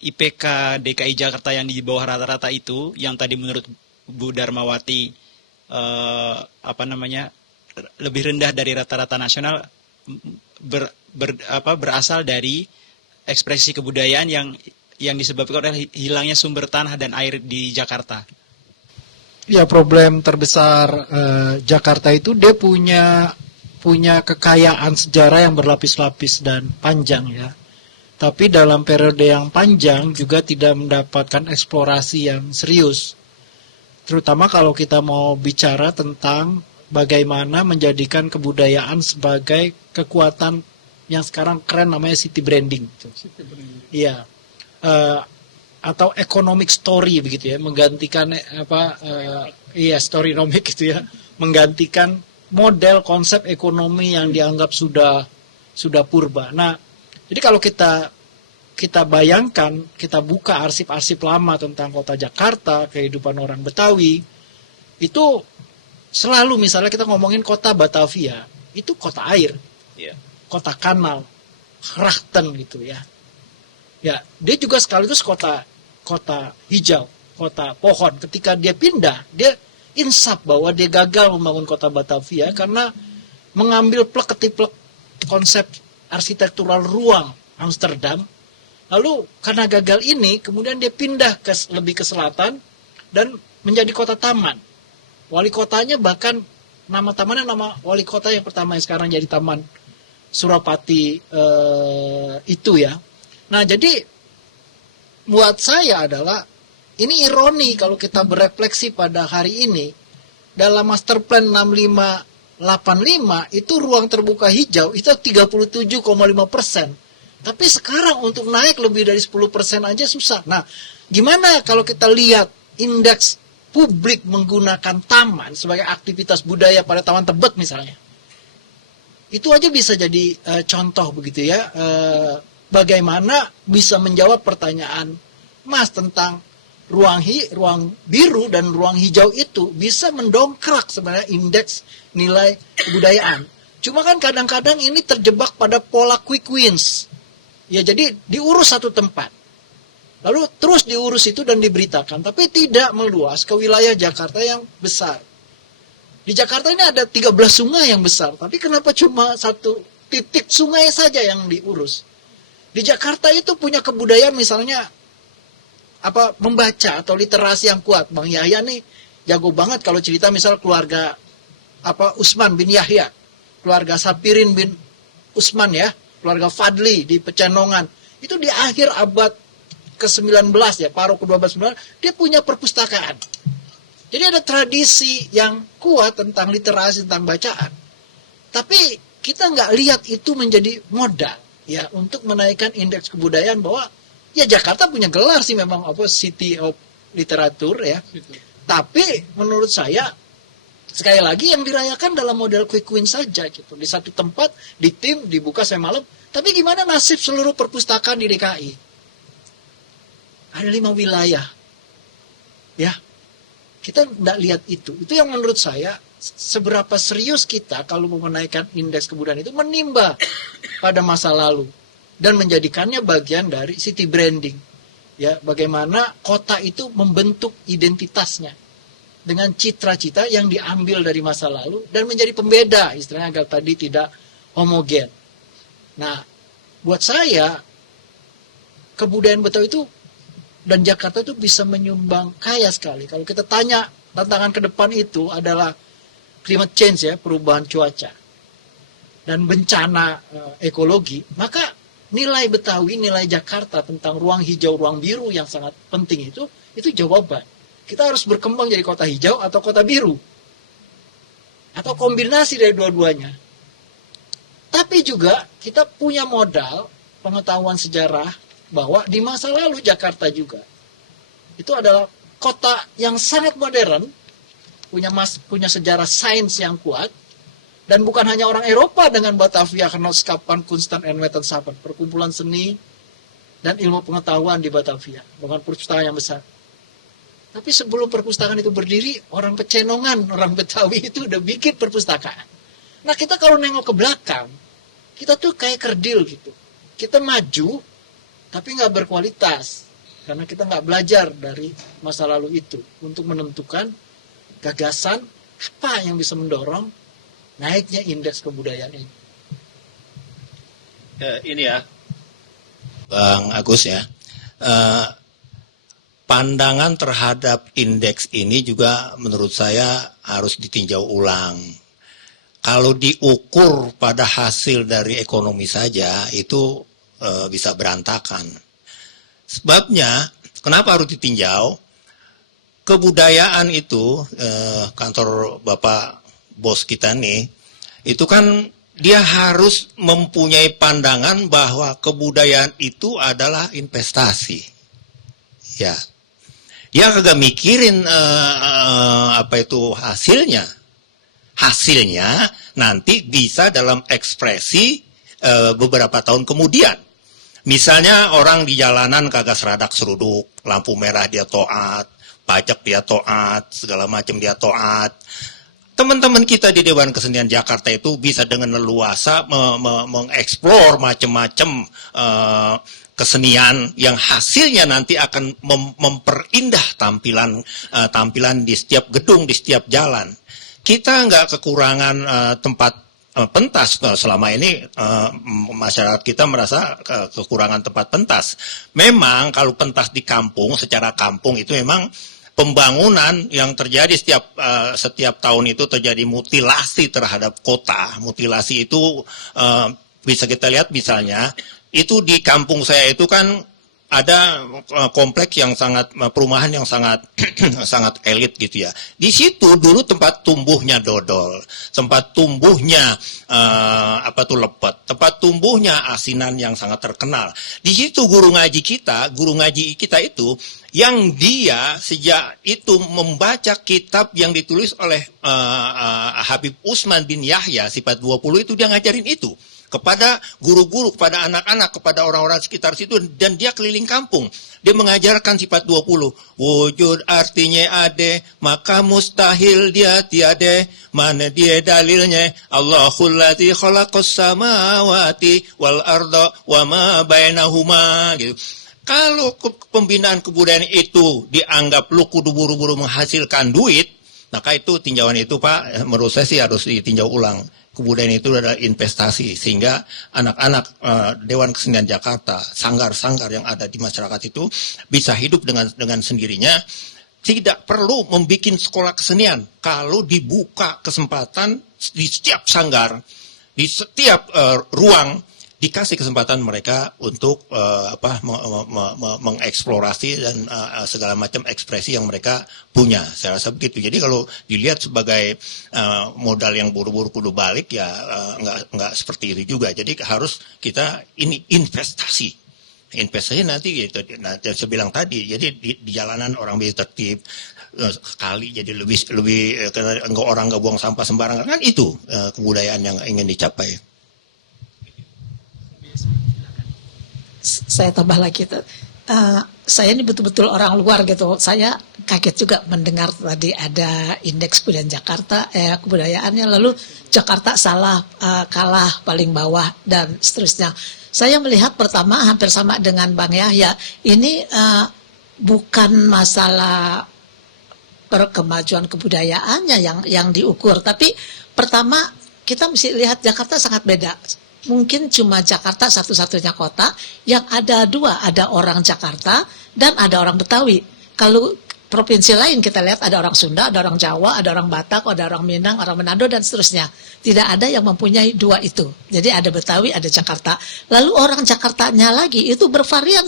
IPK DKI Jakarta yang di bawah rata-rata itu, yang tadi menurut Bu Darmawati lebih rendah dari rata-rata nasional, berasal dari ekspresi kebudayaan yang disebabkan oleh hilangnya sumber tanah dan air di Jakarta. Ya, problem terbesar Jakarta itu dia punya kekayaan sejarah yang berlapis-lapis dan panjang ya. Tapi dalam periode yang panjang juga tidak mendapatkan eksplorasi yang serius. Terutama kalau kita mau bicara tentang bagaimana menjadikan kebudayaan sebagai kekuatan yang sekarang keren namanya city branding. Iya. Atau economic story begitu ya, menggantikan storynomic gitu ya, menggantikan model konsep ekonomi yang dianggap sudah purba. Nah, jadi kalau kita bayangkan, kita buka arsip-arsip lama tentang kota Jakarta, kehidupan orang Betawi, itu selalu misalnya kita ngomongin kota Batavia, itu kota air, kota kanal, Krachten gitu ya. Ya, dia juga sekaligus kota hijau, kota pohon. Ketika dia pindah, dia insaf bahwa dia gagal membangun kota Batavia karena mengambil plek-ketiplek konsep arsitektural ruang Amsterdam. Lalu karena gagal ini, kemudian dia pindah lebih ke selatan dan menjadi kota taman. Wali kotanya bahkan nama tamannya nama wali kota yang pertama yang sekarang jadi Taman Surapati itu ya. Nah jadi buat saya adalah ini ironi kalau kita berefleksi pada hari ini dalam Master Plan 6585 itu ruang terbuka hijau itu 37,5%. Tapi sekarang untuk naik lebih dari 10% aja susah. Nah, gimana kalau kita lihat indeks publik menggunakan taman sebagai aktivitas budaya pada Taman Tebet misalnya. Itu aja bisa jadi contoh begitu ya. Bagaimana bisa menjawab pertanyaan Mas tentang ruang biru dan ruang hijau itu bisa mendongkrak sebenarnya indeks nilai kebudayaan. Cuma kan kadang-kadang ini terjebak pada pola quick wins. Ya jadi diurus satu tempat. Lalu terus diurus itu dan diberitakan. Tapi tidak meluas ke wilayah Jakarta yang besar. Di Jakarta ini ada 13 sungai yang besar. Tapi kenapa cuma satu titik sungai saja yang diurus? Di Jakarta itu punya kebudayaan misalnya membaca atau literasi yang kuat. Bang Yahya nih jago banget kalau cerita misal keluarga Usman bin Yahya, keluarga Sapirin bin Usman ya, keluarga Fadli di Pecenongan. Itu di akhir abad ke-19 ya, paruh ke-12 dia punya perpustakaan. Jadi ada tradisi yang kuat tentang literasi, tentang bacaan. Tapi kita nggak lihat itu menjadi modal ya untuk menaikkan indeks kebudayaan bahwa ya Jakarta punya gelar sih memang City of Literature ya. Tapi menurut saya sekali lagi yang dirayakan dalam model quick win saja gitu. Di satu tempat, di tim, dibuka semalam. Tapi gimana nasib seluruh perpustakaan di DKI? Ada 5 wilayah. Ya. Kita tidak lihat itu. Itu yang menurut saya seberapa serius kita kalau mau menaikkan indeks kebudayaan itu menimba pada masa lalu. Dan menjadikannya bagian dari city branding. Ya, bagaimana kota itu membentuk identitasnya dengan cita-cita yang diambil dari masa lalu dan menjadi pembeda, istilahnya agar tadi tidak homogen. Nah, buat saya kebudayaan Betawi itu dan Jakarta itu bisa menyumbang kaya sekali. Kalau kita tanya tantangan ke depan itu adalah climate change ya, perubahan cuaca dan bencana ekologi, maka nilai Betawi, nilai Jakarta tentang ruang hijau, ruang biru yang sangat penting itu jawaban. Kita harus berkembang jadi kota hijau atau kota biru. Atau kombinasi dari dua-duanya. Tapi juga kita punya modal pengetahuan sejarah bahwa di masa lalu Jakarta juga itu adalah kota yang sangat modern, punya sejarah sains yang kuat. Dan bukan hanya orang Eropa dengan Batavia, Genootschap Kunsten en Wetenschappen, perkumpulan seni dan ilmu pengetahuan di Batavia, dengan perpustakaan yang besar. Tapi sebelum perpustakaan itu berdiri, orang Pecenongan, orang Betawi itu udah bikin perpustakaan. Nah kita kalau nengok ke belakang, kita tuh kayak kerdil gitu. Kita maju, tapi nggak berkualitas. Karena kita nggak belajar dari masa lalu itu untuk menentukan gagasan apa yang bisa mendorong naiknya indeks kebudayaan ini. Ini ya, Bang Agus ya, pandangan terhadap indeks ini juga menurut saya harus ditinjau ulang. Kalau diukur pada hasil dari ekonomi saja itu bisa berantakan. Sebabnya kenapa harus ditinjau? Kebudayaan itu kantor Bapak bos kita nih, itu kan dia harus mempunyai pandangan bahwa kebudayaan itu adalah investasi. Ya, dia kagak mikirin hasilnya. Hasilnya nanti bisa dalam ekspresi beberapa tahun kemudian. Misalnya orang di jalanan kagak seradak seruduk, lampu merah dia taat, pajak dia taat, segala macam dia taat. Teman-teman kita di Dewan Kesenian Jakarta itu bisa dengan leluasa mengeksplor macam-macam kesenian yang hasilnya nanti akan memperindah tampilan di setiap gedung, di setiap jalan. Kita nggak kekurangan tempat pentas. Selama ini masyarakat kita merasa kekurangan tempat pentas. Memang kalau pentas di kampung, secara kampung itu memang pembangunan yang terjadi setiap tahun itu terjadi mutilasi terhadap kota. Mutilasi itu bisa kita lihat misalnya, itu di kampung saya itu kan ada kompleks yang perumahan yang sangat sangat elit gitu ya. Di situ dulu tempat tumbuhnya dodol, tempat tumbuhnya lepet, tempat tumbuhnya asinan yang sangat terkenal. Di situ guru ngaji kita itu yang dia sejak itu membaca kitab yang ditulis oleh Habib Utsman bin Yahya Sifat 20 itu, dia ngajarin itu kepada guru-guru, kepada anak-anak, kepada orang-orang sekitar situ, dan dia keliling kampung. Dia mengajarkan Sifat 20. Wujud artinya ada, maka mustahil dia tiada. Mana dia dalilnya? Allahul ladzi khalaqas samawati wal arda wa ma bainahuma gitu. Kalau pembinaan kebudayaan itu dianggap lu kudu buru-buru menghasilkan duit, maka itu tinjauan itu Pak, menurut saya sih harus ditinjau ulang. Kebudayaan itu adalah investasi, sehingga anak-anak Dewan Kesenian Jakarta, sanggar-sanggar yang ada di masyarakat itu bisa hidup dengan sendirinya. Tidak perlu membuat sekolah kesenian. Kalau dibuka kesempatan di setiap sanggar, di setiap ruang, dikasih kesempatan mereka untuk mengeksplorasi dan segala macam ekspresi yang mereka punya. Saya rasa begitu. Jadi kalau dilihat sebagai modal yang buru-buru kudu balik, ya nggak seperti itu juga. Jadi harus kita ini investasi nanti gitu. Nah, saya bilang tadi, jadi di jalanan orang bisa tertib, sekali jadi lebih orang nggak buang sampah sembarangan, kan itu kebudayaan yang ingin dicapai. Saya tambah lagi, saya ini betul-betul orang luar gitu. Saya kaget juga mendengar tadi ada indeks kebudayaan Jakarta, kebudayaannya, lalu Jakarta kalah paling bawah dan seterusnya. Saya melihat pertama hampir sama dengan Bang Yahya, ini bukan masalah kemajuan kebudayaannya yang diukur, tapi pertama kita mesti lihat Jakarta sangat beda. Mungkin cuma Jakarta satu-satunya kota yang ada dua, ada orang Jakarta dan ada orang Betawi. Kalau provinsi lain kita lihat ada orang Sunda, ada orang Jawa, ada orang Batak, ada orang Minang, orang Manado, dan seterusnya. Tidak ada yang mempunyai dua itu. Jadi ada Betawi, ada Jakarta. Lalu orang Jakartanya lagi itu bervarian.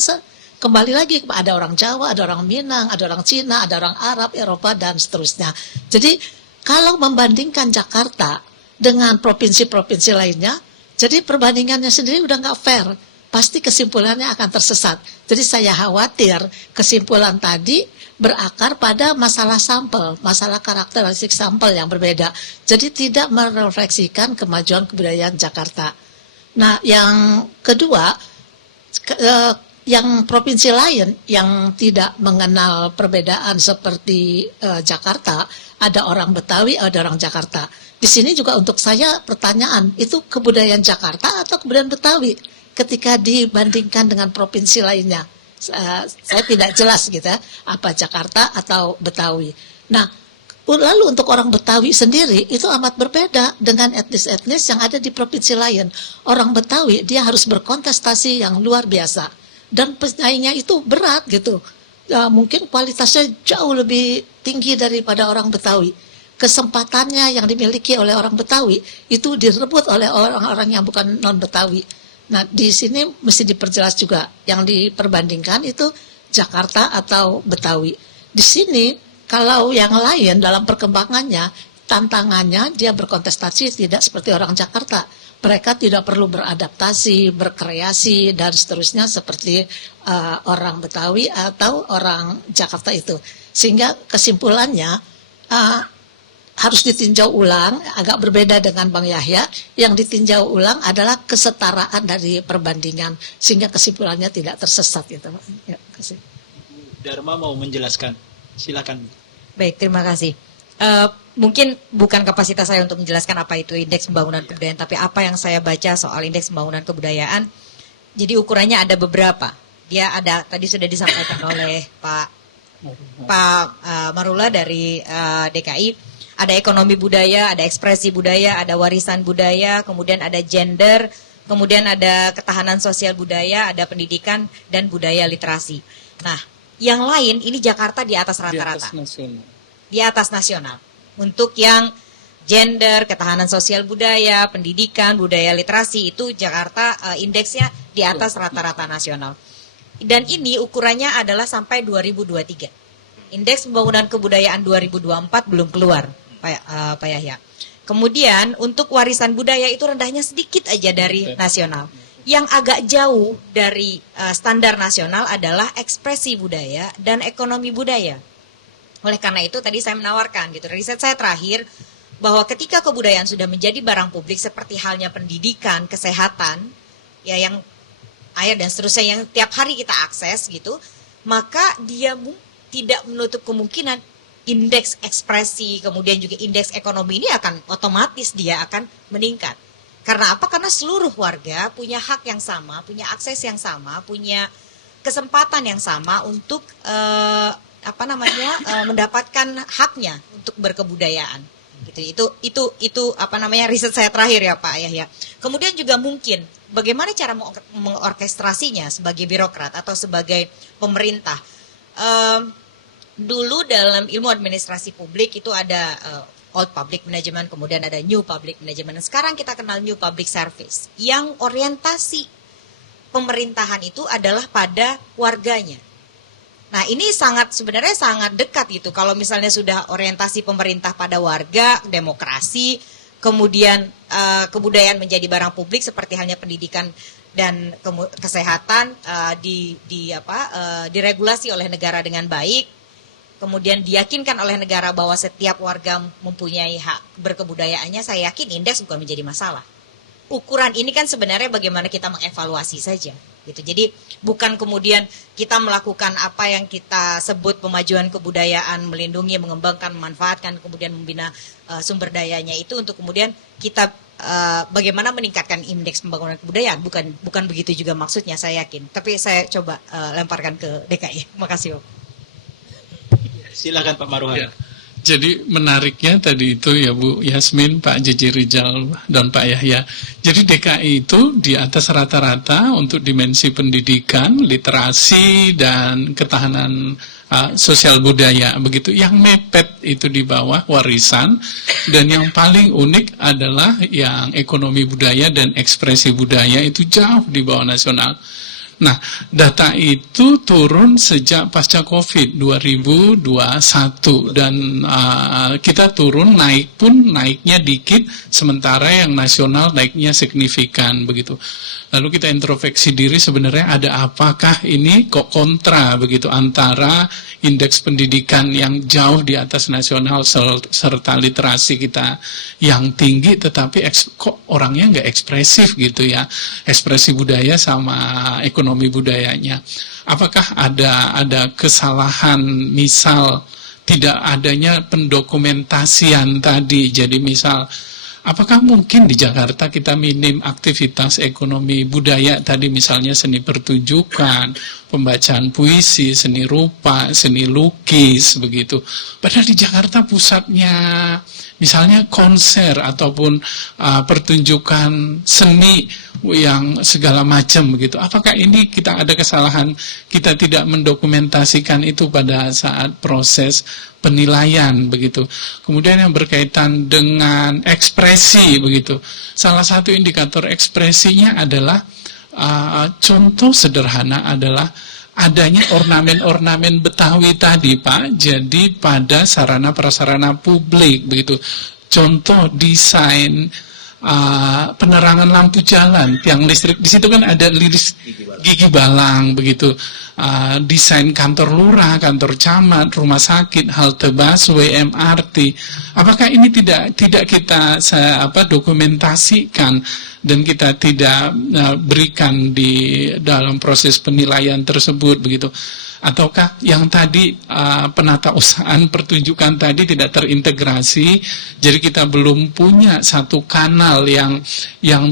Kembali lagi, ada orang Jawa, ada orang Minang, ada orang Cina, ada orang Arab, Eropa, dan seterusnya. Jadi kalau membandingkan Jakarta dengan provinsi-provinsi lainnya, jadi perbandingannya sendiri udah nggak fair. Pasti kesimpulannya akan tersesat. Jadi saya khawatir kesimpulan tadi berakar pada masalah sampel, masalah karakteristik sampel yang berbeda. Jadi tidak merefleksikan kemajuan kebudayaan Jakarta. Nah, yang kedua, yang provinsi lain yang tidak mengenal perbedaan seperti Jakarta, ada orang Betawi, ada orang Jakarta. Di sini juga untuk saya pertanyaan, itu kebudayaan Jakarta atau kebudayaan Betawi ketika dibandingkan dengan provinsi lainnya? Saya tidak jelas gitu ya, apa Jakarta atau Betawi. Nah, lalu untuk orang Betawi sendiri itu amat berbeda dengan etnis-etnis yang ada di provinsi lain. Orang Betawi dia harus berkontestasi yang luar biasa dan pesaingnya itu berat gitu. Mungkin kualitasnya jauh lebih tinggi daripada orang Betawi. Kesempatannya yang dimiliki oleh orang Betawi itu direbut oleh orang-orang yang bukan non-Betawi. Nah, di sini mesti diperjelas juga yang diperbandingkan itu Jakarta atau Betawi. Di sini kalau yang lain dalam perkembangannya, tantangannya dia berkontestasi tidak seperti orang Jakarta. Mereka tidak perlu beradaptasi, berkreasi, dan seterusnya seperti orang Betawi atau orang Jakarta itu. Sehingga kesimpulannya harus ditinjau ulang, agak berbeda dengan Bang Yahya. Yang ditinjau ulang adalah kesetaraan dari perbandingan, sehingga kesimpulannya tidak tersesat. Gitu. Ya, kasih. Dharma mau menjelaskan, silakan. Baik, terima kasih. Mungkin bukan kapasitas saya untuk menjelaskan apa itu indeks pembangunan kebudayaan, tapi apa yang saya baca soal indeks pembangunan kebudayaan, Jadi ukurannya ada beberapa. Dia ada, tadi sudah disampaikan oleh Pak Marula dari DKI. Ada ekonomi budaya, ada ekspresi budaya, ada warisan budaya, kemudian ada gender, kemudian ada ketahanan sosial budaya, ada pendidikan, dan budaya literasi. Nah, yang lain ini Jakarta di atas rata-rata. Di atas nasional. Untuk yang gender, ketahanan sosial budaya, pendidikan, budaya literasi, itu Jakarta indeksnya di atas rata-rata nasional. Dan ini ukurannya adalah sampai 2023. Indeks pembangunan kebudayaan 2024 belum keluar, Pak Yahya. Kemudian untuk warisan budaya itu rendahnya sedikit aja dari nasional. Yang agak jauh dari standar nasional adalah ekspresi budaya dan ekonomi budaya. Oleh karena itu tadi saya menawarkan gitu, riset saya terakhir bahwa ketika kebudayaan sudah menjadi barang publik seperti halnya pendidikan, kesehatan, ya yang air dan seterusnya yang tiap hari kita akses gitu, maka dia tidak menutup kemungkinan indeks ekspresi, kemudian juga indeks ekonomi ini akan otomatis dia akan meningkat. Karena apa? Karena seluruh warga punya hak yang sama, punya akses yang sama, punya kesempatan yang sama untuk mendapatkan haknya untuk berkebudayaan. Gitu. Itu riset saya terakhir ya Pak Yahya. Kemudian juga mungkin bagaimana cara mengorkestrasinya sebagai birokrat atau sebagai pemerintah. Dulu dalam ilmu administrasi publik itu ada old public management, kemudian ada new public management. Sekarang kita kenal new public service, yang orientasi pemerintahan itu adalah pada warganya. Nah ini sebenarnya sangat dekat gitu. Kalau misalnya sudah orientasi pemerintah pada warga, demokrasi, kemudian kebudayaan menjadi barang publik seperti halnya pendidikan dan kesehatan diregulasi oleh negara dengan baik. Kemudian diyakinkan oleh negara bahwa setiap warga mempunyai hak berkebudayaannya, saya yakin indeks bukan menjadi masalah. Ukuran ini kan sebenarnya bagaimana kita mengevaluasi saja, gitu. Jadi bukan kemudian kita melakukan apa yang kita sebut pemajuan kebudayaan, melindungi, mengembangkan, memanfaatkan, kemudian membina sumber dayanya itu untuk kemudian kita bagaimana meningkatkan indeks pembangunan kebudayaan. Bukan begitu juga maksudnya, saya yakin. Tapi saya coba lemparkan ke DKI. Makasih, Pak. Silakan Pak Maruhan. Ya. Jadi menariknya tadi itu ya Bu Yasmin, Pak Jeje Rizal, dan Pak Yahya. Jadi DKI itu di atas rata-rata untuk dimensi pendidikan, literasi, dan ketahanan sosial budaya. Begitu. Yang mepet itu di bawah warisan, dan yang paling unik adalah yang ekonomi budaya dan ekspresi budaya itu jauh di bawah nasional. Nah, data itu turun sejak pasca COVID 2021 dan kita turun, naik pun naiknya dikit, sementara yang nasional naiknya signifikan begitu. Lalu kita introspeksi diri, sebenarnya ada apakah ini kok kontra begitu antara indeks pendidikan yang jauh di atas nasional serta literasi kita yang tinggi, tetapi kok orangnya nggak ekspresif gitu ya, ekspresi budaya sama ekonomi budayanya. Apakah ada kesalahan, misal tidak adanya pendokumentasian tadi, jadi misal apakah mungkin di Jakarta kita minim aktivitas ekonomi budaya tadi, misalnya seni pertunjukan, pembacaan puisi, seni rupa, seni lukis begitu. Padahal di Jakarta pusatnya misalnya konser ataupun pertunjukan seni yang segala macam begitu. Apakah ini kita ada kesalahan, kita tidak mendokumentasikan itu pada saat proses penilaian begitu. Kemudian yang berkaitan dengan ekspresi begitu. Salah satu indikator ekspresinya adalah contoh sederhana adalah adanya ornamen-ornamen Betawi tadi Pak. Jadi pada sarana prasarana publik begitu. Contoh desain penerangan lampu jalan, tiang listrik, di situ kan ada liris gigi balang begitu, desain kantor lurah, kantor camat, rumah sakit, halte busway, MRT. Apakah ini tidak kita dokumentasikan dan kita tidak berikan di dalam proses penilaian tersebut begitu? Ataukah yang tadi penata usahaan pertunjukan tadi tidak terintegrasi, jadi kita belum punya satu kanal yang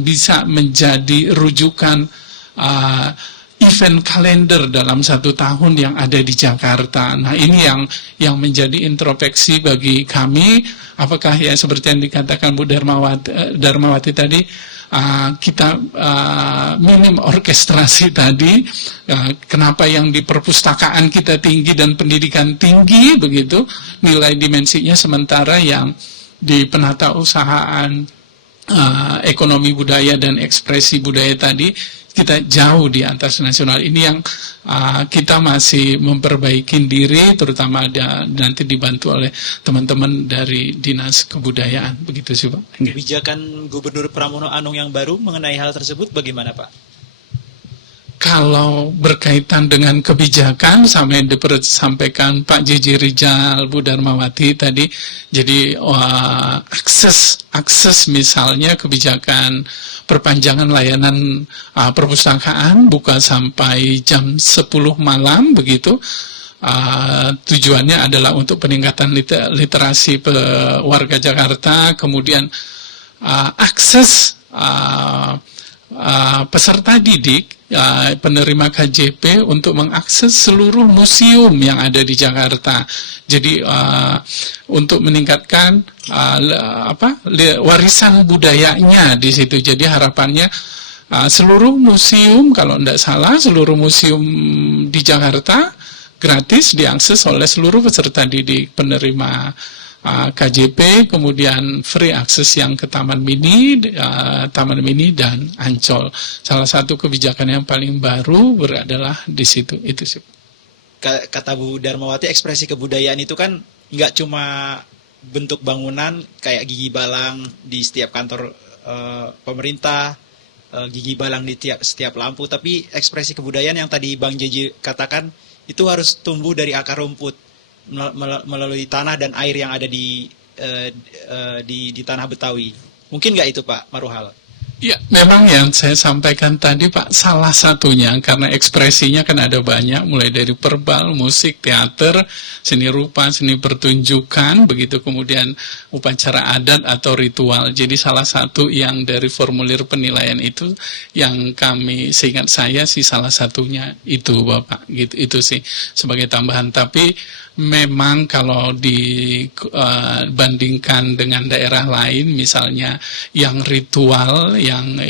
bisa menjadi rujukan event kalender dalam satu tahun yang ada di Jakarta. Nah, ini yang menjadi introspeksi bagi kami. Apakah ya seperti yang dikatakan Bu Darmawati tadi, kita minim orkestrasi tadi. Kenapa yang di perpustakaan kita tinggi dan pendidikan tinggi begitu nilai dimensinya, sementara yang di penata usahaan, ekonomi budaya dan ekspresi budaya tadi kita jauh di atas nasional. Ini yang kita masih memperbaiki diri, terutama nanti dibantu oleh teman-teman dari Dinas Kebudayaan. Begitu sih Pak. Kebijakan Gubernur Pramono Anung yang baru mengenai hal tersebut bagaimana Pak? Kalau berkaitan dengan kebijakan, sama yang disampaikan Pak JJ Rijal, Bu Darmawati tadi, jadi akses misalnya kebijakan perpanjangan layanan perpustakaan buka sampai jam 10 malam begitu. Tujuannya adalah untuk peningkatan literasi warga Jakarta, kemudian akses peserta didik, penerima KJP untuk mengakses seluruh museum yang ada di Jakarta. Jadi untuk meningkatkan warisan budayanya di situ. Jadi harapannya seluruh museum, kalau tidak salah, seluruh museum di Jakarta gratis diakses oleh seluruh peserta didik, penerima KJP, kemudian free akses yang ke Taman Mini dan Ancol. Salah satu kebijakan yang paling baru adalah di situ. Itu sih. Kata Bu Darmawati, ekspresi kebudayaan itu kan nggak cuma bentuk bangunan kayak gigi balang di setiap kantor pemerintah, gigi balang di setiap lampu, tapi ekspresi kebudayaan yang tadi Bang Jeji katakan itu harus tumbuh dari akar rumput, melalui tanah dan air yang ada di tanah Betawi. Mungkin nggak itu Pak Maruhal? Ya, memang yang saya sampaikan tadi Pak, salah satunya karena ekspresinya kan ada banyak, mulai dari verbal, musik, teater, seni rupa, seni pertunjukan, begitu kemudian upacara adat atau ritual. Jadi salah satu yang dari formulir penilaian itu yang kami, seingat saya sih salah satunya itu Bapak, gitu. Itu sih sebagai tambahan. Tapi memang kalau dibandingkan dengan daerah lain, misalnya yang ritual, yang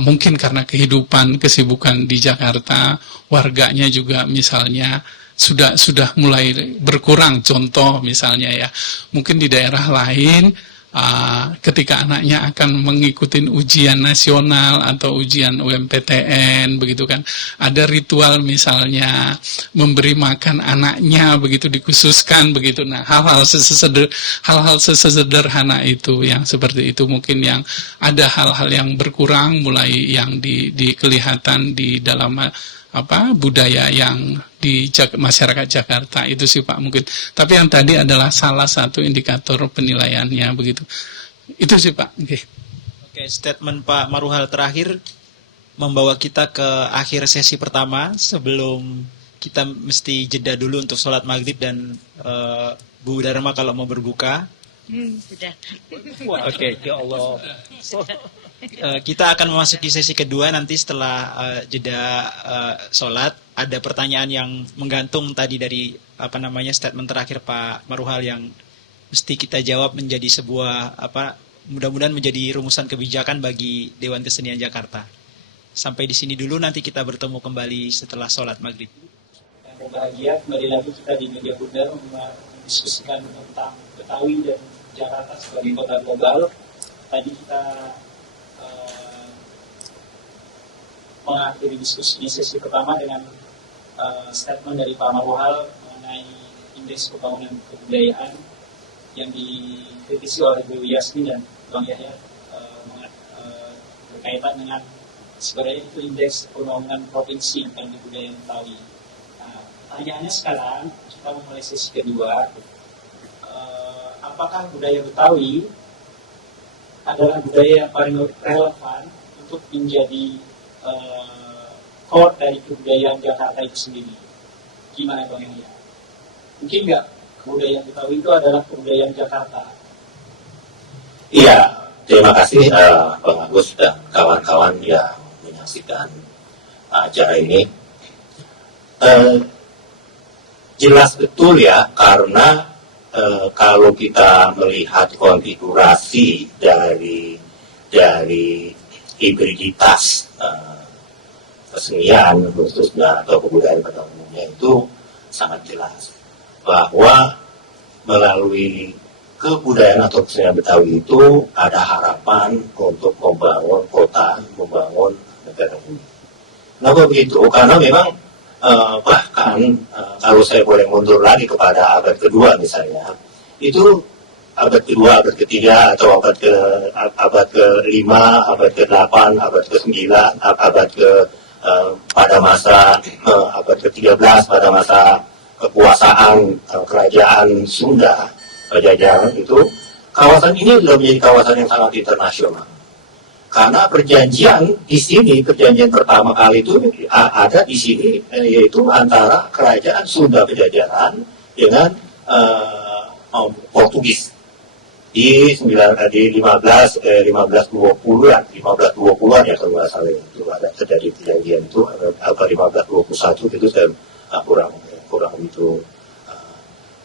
mungkin karena kehidupan, kesibukan di Jakarta, warganya juga misalnya sudah mulai berkurang. Contoh misalnya ya, mungkin di daerah lain ketika anaknya akan mengikuti ujian nasional atau ujian UMPTN begitu kan, ada ritual misalnya memberi makan anaknya begitu, dikhususkan begitu. Nah, hal-hal sesederhana itu yang seperti itu mungkin yang ada hal-hal yang berkurang, mulai yang kelihatan di dalam budaya yang di masyarakat Jakarta. Itu sih Pak mungkin. Tapi yang tadi adalah salah satu indikator penilaiannya begitu. Itu sih Pak. Oke, statement Pak Maruhal terakhir membawa kita ke akhir sesi pertama, sebelum kita mesti jeda dulu untuk sholat maghrib dan Bu Dharma kalau mau berbuka. Sudah. Oke, ya Allah. Kita akan memasuki sesi kedua nanti setelah jeda sholat. Ada pertanyaan yang menggantung tadi dari statement terakhir Pak Maruhal yang mesti kita jawab menjadi sebuah mudah-mudahan menjadi rumusan kebijakan bagi Dewan Kesenian Jakarta. Sampai di sini dulu, nanti kita bertemu kembali setelah sholat maghrib. Yang berbahagia, kembali lagi kita di Media Bundar mendiskusikan tentang Betawi dan Jakarta sebagai kota global. Tadi kita mengakhiri diskusi di sesi pertama dengan statement dari Pak Maruhal mengenai indeks pembangunan kebudayaan yang dikritisi oleh Bu Yasmin dan Bang Yahya berkaitan dengan sebenarnya itu indeks pembangunan provinsi bukan kebudayaan Betawi. Nah, pertanyaannya sekarang kita memulai sesi kedua. Apakah budaya Betawi adalah budaya yang paling relevan untuk menjadi core dari kebudayaan Jakarta itu sendiri? Gimana Bang Yahya? Mungkin nggak kebudayaan Betawi itu adalah kebudayaan Jakarta? Iya, Terima kasih Bang Agus dan kawan-kawan yang menyaksikan acara ini. Jelas betul ya, karena kalau kita melihat konfigurasi dari hibriditas kesenian khususnya atau kebudayaan pada umumnya itu sangat jelas bahwa melalui kebudayaan atau kesenian Betawi itu ada harapan untuk membangun kota, membangun negara ini. Kenapa begitu? Karena memang bahkan kalau saya boleh mundur lagi kepada abad kedua misalnya, itu abad kedua, abad ketiga, atau abad ke-5, abad ke-8, abad ke-9, abad ke pada masa abad ke-13, pada masa kekuasaan kerajaan Sunda, Pajajaran itu, kawasan ini sudah menjadi kawasan yang sangat internasional. Karena perjanjian di sini, perjanjian pertama kali itu ada di sini, yaitu antara kerajaan Sunda Pajajaran dengan Portugis di 1520-an ya kalau nggak salah, itu ada terjadi perjanjian itu apa 1521 itu saya kurang itu.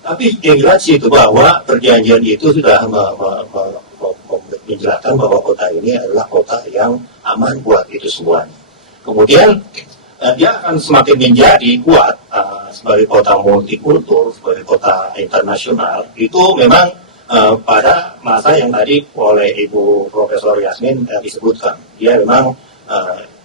Tapi yang jelas itu bahwa perjanjian itu sudah menjelaskan bahwa kota ini adalah kota yang aman buat itu semuanya. Kemudian dia akan semakin menjadi kuat sebagai kota multikultur, sebagai kota internasional. Itu memang pada masa yang tadi oleh Ibu Profesor Yasmin disebutkan. Dia memang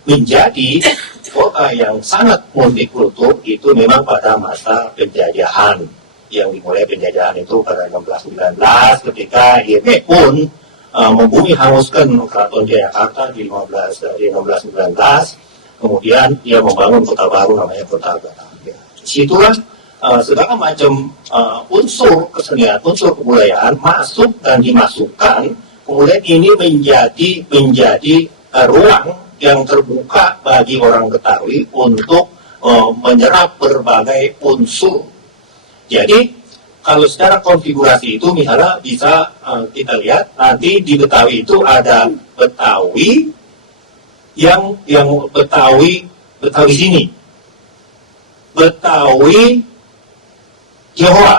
menjadi kota yang sangat multikultur itu memang pada masa penjajahan. Yang dimulai penjajahan itu pada 1619 ketika IME pun membumi hanguskan Keraton Jayakarta di 1619, kemudian dia membangun kota baru namanya Kota Batavia. Disitulah segala macam unsur kesenian, unsur kebudayaan masuk dan dimasukkan, kemudian ini menjadi ruang yang terbuka bagi orang Betawi untuk menyerap berbagai unsur. Jadi kalau secara konfigurasi itu misalnya bisa kita lihat nanti di Betawi itu ada Betawi yang Betawi sini, Betawi Tionghoa,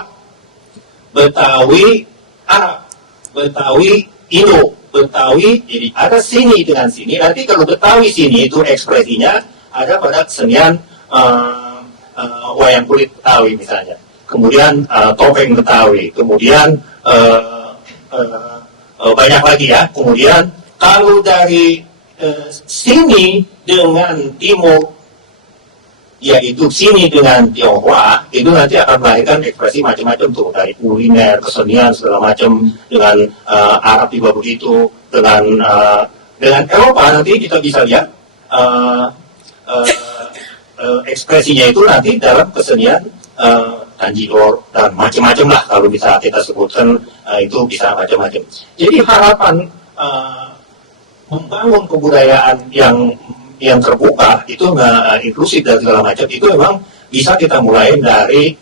Betawi Arab, Betawi Indo, Betawi, jadi ada sini dengan sini. Nanti kalau Betawi sini itu ekspresinya ada pada kesenian wayang kulit Betawi misalnya. Kemudian topeng Betawi, kemudian banyak lagi ya. Kemudian kalau dari sini dengan timur, yaitu sini dengan Tionghoa, itu nanti akan melahirkan ekspresi macam-macam tuh, dari kuliner, kesenian segala macam, dengan Arab juga begitu, dengan Eropa nanti kita bisa lihat ekspresinya itu nanti dalam kesenian Tanjidor dan macam-macam lah kalau bisa kita sebutkan, itu bisa macam-macam. Jadi harapan membangun kebudayaan yang terbuka itu inklusif dan segala macam itu memang bisa kita mulai dari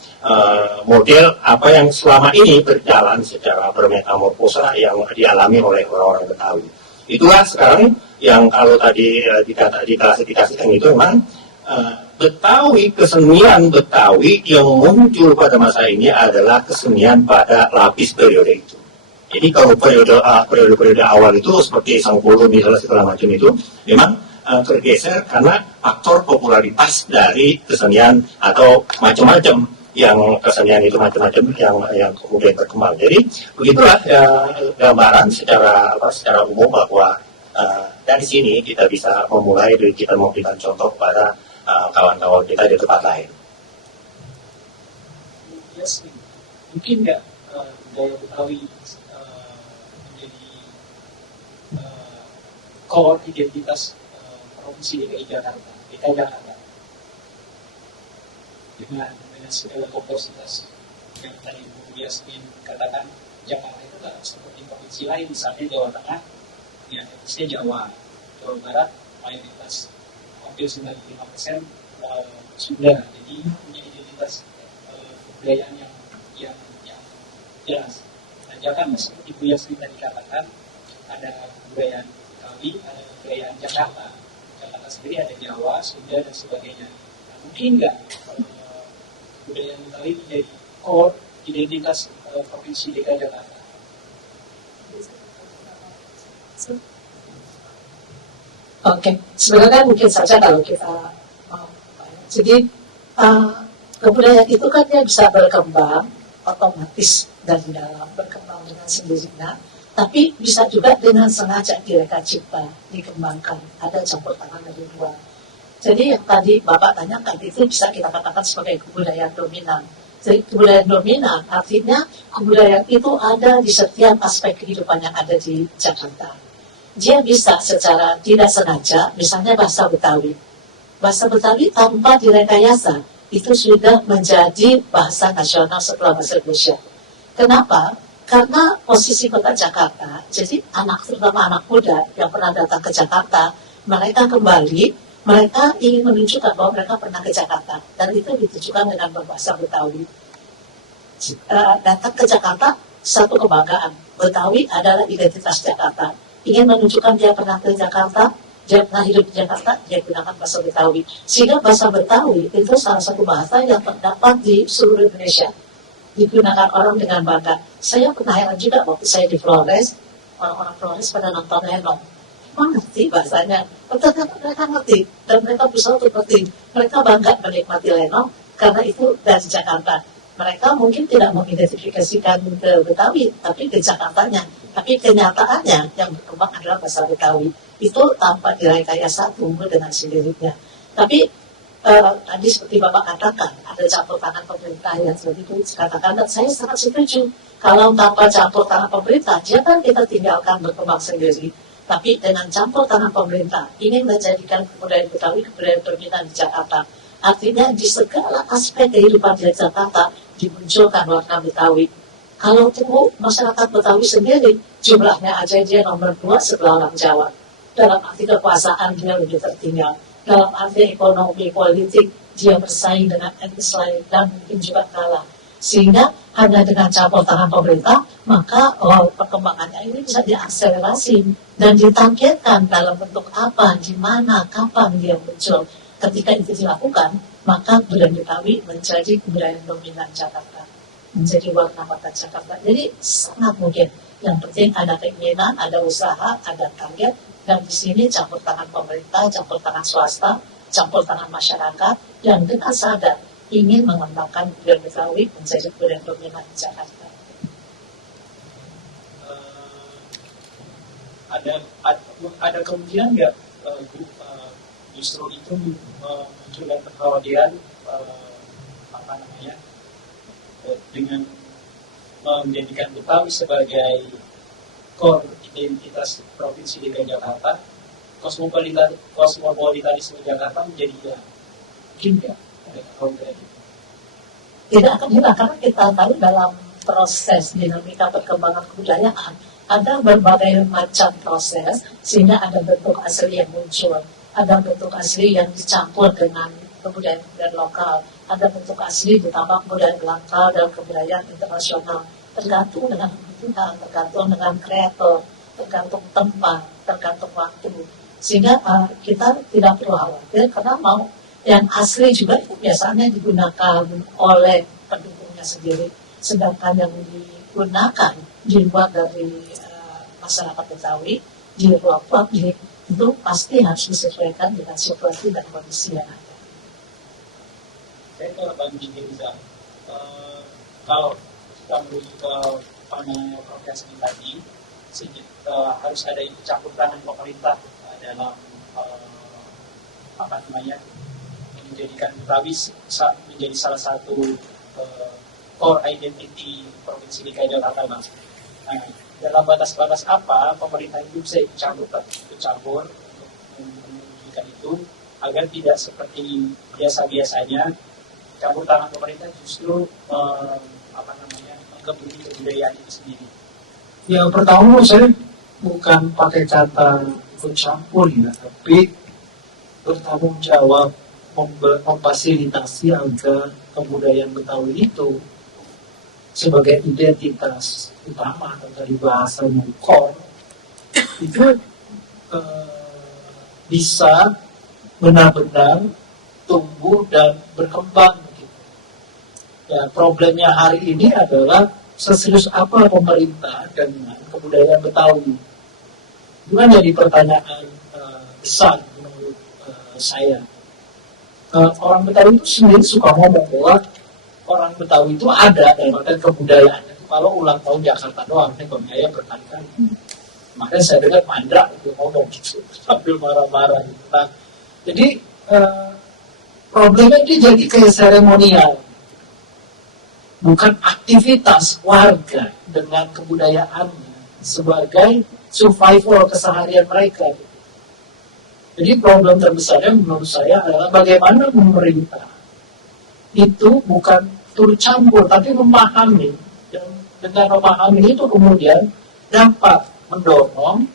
model apa yang selama ini berjalan secara bermetamorfosa yang dialami oleh orang-orang Betawi. Itulah sekarang yang kalau tadi diklasifikasikan itu memang Betawi, kesenian Betawi yang muncul pada masa ini adalah kesenian pada lapis periode itu. Jadi kalau periode awal itu seperti Sangkolo misalnya segala macam itu memang tergeser karena faktor popularitas dari kesenian atau macam-macam yang kesenian itu macam-macam yang kemudian berkembang. Jadi begitulah gambaran secara umum bahwa dari sini kita bisa memulai, kita memberikan contoh kepada kawan-kawan kita di tempat lain. Yes, mungkin nggak budaya Betawi menjadi core identitas provinsi DKI Jakarta dengan segala kompleksitas yang tadi Bu Yasmin katakan. Jakarta itu nggak seperti provinsi lain, misalnya Jawa Tengah, ya etnisnya Jawa Barat mayoritas hampir 95% Sunda, jadi punya identitas kebudayaan yang jelas. Nah, jangan seperti Bu Yasmin tadi katakan, ada kebudayaan Betawi, ada kebudayaan Jakarta. Jakarta sendiri ada Jawa, Sunda dan sebagainya. Nah, mungkin nggak kebudayaan Betawi menjadi core identitas provinsi DKI Jakarta? Oke, sebenarnya mungkin saja kalau kita mau. Jadi kebudayaan itu kan dia bisa berkembang otomatis dari dalam, berkembang dengan sendirinya, tapi bisa juga dengan sengaja direka cipta, dikembangkan, ada campur tangan dari dua. Jadi yang tadi Bapak tanyakan itu bisa kita katakan sebagai kebudayaan dominan. Jadi kebudayaan dominan artinya kebudayaan itu ada di setiap aspek kehidupan yang ada di Jakarta. Dia bisa secara tidak sengaja, misalnya bahasa Betawi. Bahasa Betawi tanpa direkayasa, itu sudah menjadi bahasa nasional setelah bahasa Indonesia. Kenapa? Karena posisi kota Jakarta, jadi terutama anak muda yang pernah datang ke Jakarta, mereka kembali, mereka ingin menunjukkan bahwa mereka pernah ke Jakarta. Dan itu ditujukan dengan berbahasa Betawi. Datang ke Jakarta, satu kebanggaan. Betawi adalah identitas Jakarta. Ingin menunjukkan dia pernah ke Jakarta, dia pernah hidup di Jakarta, dia gunakan bahasa Betawi. Sehingga bahasa Betawi itu salah satu bahasa yang terdapat di seluruh Indonesia. Digunakan orang dengan bangga. Saya pernah heran juga waktu saya di Flores, orang-orang Flores pada nonton Lenong. Mengerti bahasanya, ternyata mereka ngerti, dan mereka berusaha untuk ngerti. Mereka bangga menikmati Lenong, karena itu dari Jakarta. Mereka mungkin tidak mengidentifikasikan ke Betawi, tapi ke Jakartanya. Tapi kenyataannya yang berkembang adalah bahasa Betawi. Itu tanpa direkayasa tumbuh dengan sendirinya. Tapi tadi seperti Bapak katakan, ada campur tangan pemerintah yang seperti itu dikatakan, dan saya sangat setuju. Kalau tanpa campur tangan pemerintah, jangan kita tinggalkan berkembang sendiri. Tapi dengan campur tangan pemerintah, ingin menjadikan kebudayaan Betawi kebudayaan dominan di Jakarta. Artinya di segala aspek kehidupan di Jakarta dimunculkan warna Betawi. Kalau tunggu masyarakat Betawi sendiri, jumlahnya aja dia nomor 2 setelah orang Jawa. Dalam arti kekuasaan dia lebih tertinggal. Dalam arti ekonomi, politik, dia bersaing dengan etnis lain dan mungkin juga kalah. Sehingga hanya dengan campur tangan pemerintah, maka perkembangannya ini bisa diakselerasi dan ditargetkan dalam bentuk apa, di mana, kapan dia muncul. Ketika itu dilakukan, maka budaya Betawi menjadi kebudayaan dominan Jakarta, menjadi warna kota Jakarta. Jadi sangat mungkin. Yang penting ada keinginan, ada usaha, ada target, dan di sini campur tangan pemerintah, campur tangan swasta, campur tangan masyarakat, dan dengan sadar ingin mengembangkan budaya Betawi menjadi budaya dominan Jakarta. Ada kemungkinan nggak justru itu munculkan kekhawatiran dengan menjadikan Betawi sebagai core identitas provinsi DKI Jakarta, kosmopolitanisme Jakarta menjadi hilang. Mungkin nggak ada kekhawatiran itu? Tidak akan hilang karena kita tahu dalam proses dinamika perkembangan kebudayaan ada berbagai macam proses sehingga ada bentuk asli yang muncul. Ada bentuk asli yang dicampur dengan kebudayaan lokal, ada bentuk asli ditambah kebudayaan lokal dan kebudayaan internasional, tergantung dengan kebutuhan, tergantung dengan kreator, tergantung tempat, tergantung waktu. Sehingga kita tidak perlu khawatir karena mau yang asli juga itu biasanya digunakan oleh pendukungnya sendiri, sedangkan yang digunakan di luar dari masyarakat Betawi, di luar publik, itu pasti harus disesuaikan dengan situasi dan kondisi yang ada. Saya kalau bagi Mirza, kalau kita menuju ke panel progres ini tadi, harus ada campur tangan pemerintah dalam menjadikan Betawi menjadi salah satu core identity provinsi DKI Jakarta, Bang. Nah, dalam batas-batas apa pemerintah itu bisa ikut campur untuk menunjukkan itu agar tidak seperti biasa-biasanya campur tangan pemerintah justru menggebuni kebudayaan itu sendiri. Ya pertama saya bukan pakai kata ikut campur ya, tapi bertanggung jawab memfasilitasi agar kebudayaan Betawi itu sebagai identitas utama atau dari bahasa core itu bisa benar-benar tumbuh dan berkembang. Gitu. Ya, problemnya hari ini adalah seserius apa pemerintah dengan kebudayaan Betawi. Itu kan jadi pertanyaan besar menurut saya. Orang Betawi itu sendiri suka ngomong bahwa orang Betawi itu ada dalam kebudayaan. Kalau ulang tahun Jakarta doang, ini Bang berkali-kali. Makanya saya dengar Mandra itu ngomong gitu, sambil marah-marah gitu. Nah, jadi problemnya dia jadi kayak seremonial, bukan aktivitas warga dengan kebudayaannya sebagai survival keseharian mereka. Jadi problem terbesarnya menurut saya adalah bagaimana pemerintah itu bukan turut campur, tapi memahami, dan dengan memahami itu kemudian dapat mendorong,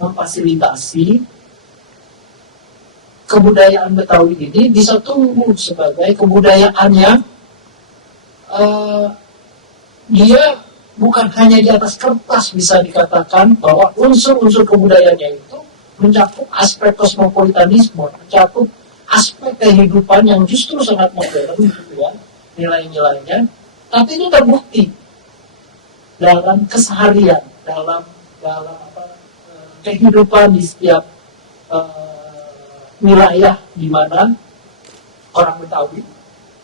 memfasilitasi kebudayaan Betawi ini bisa tumbuh sebagai kebudayaan yang dia bukan hanya di atas kertas bisa dikatakan bahwa unsur-unsur kebudayaannya itu mencakup aspek kosmopolitanisme, mencakup aspek kehidupan yang justru sangat modern, gitu ya, nilai-nilainya, tapi itu terbukti dalam keseharian, dalam kehidupan di setiap wilayah di mana orang Betawi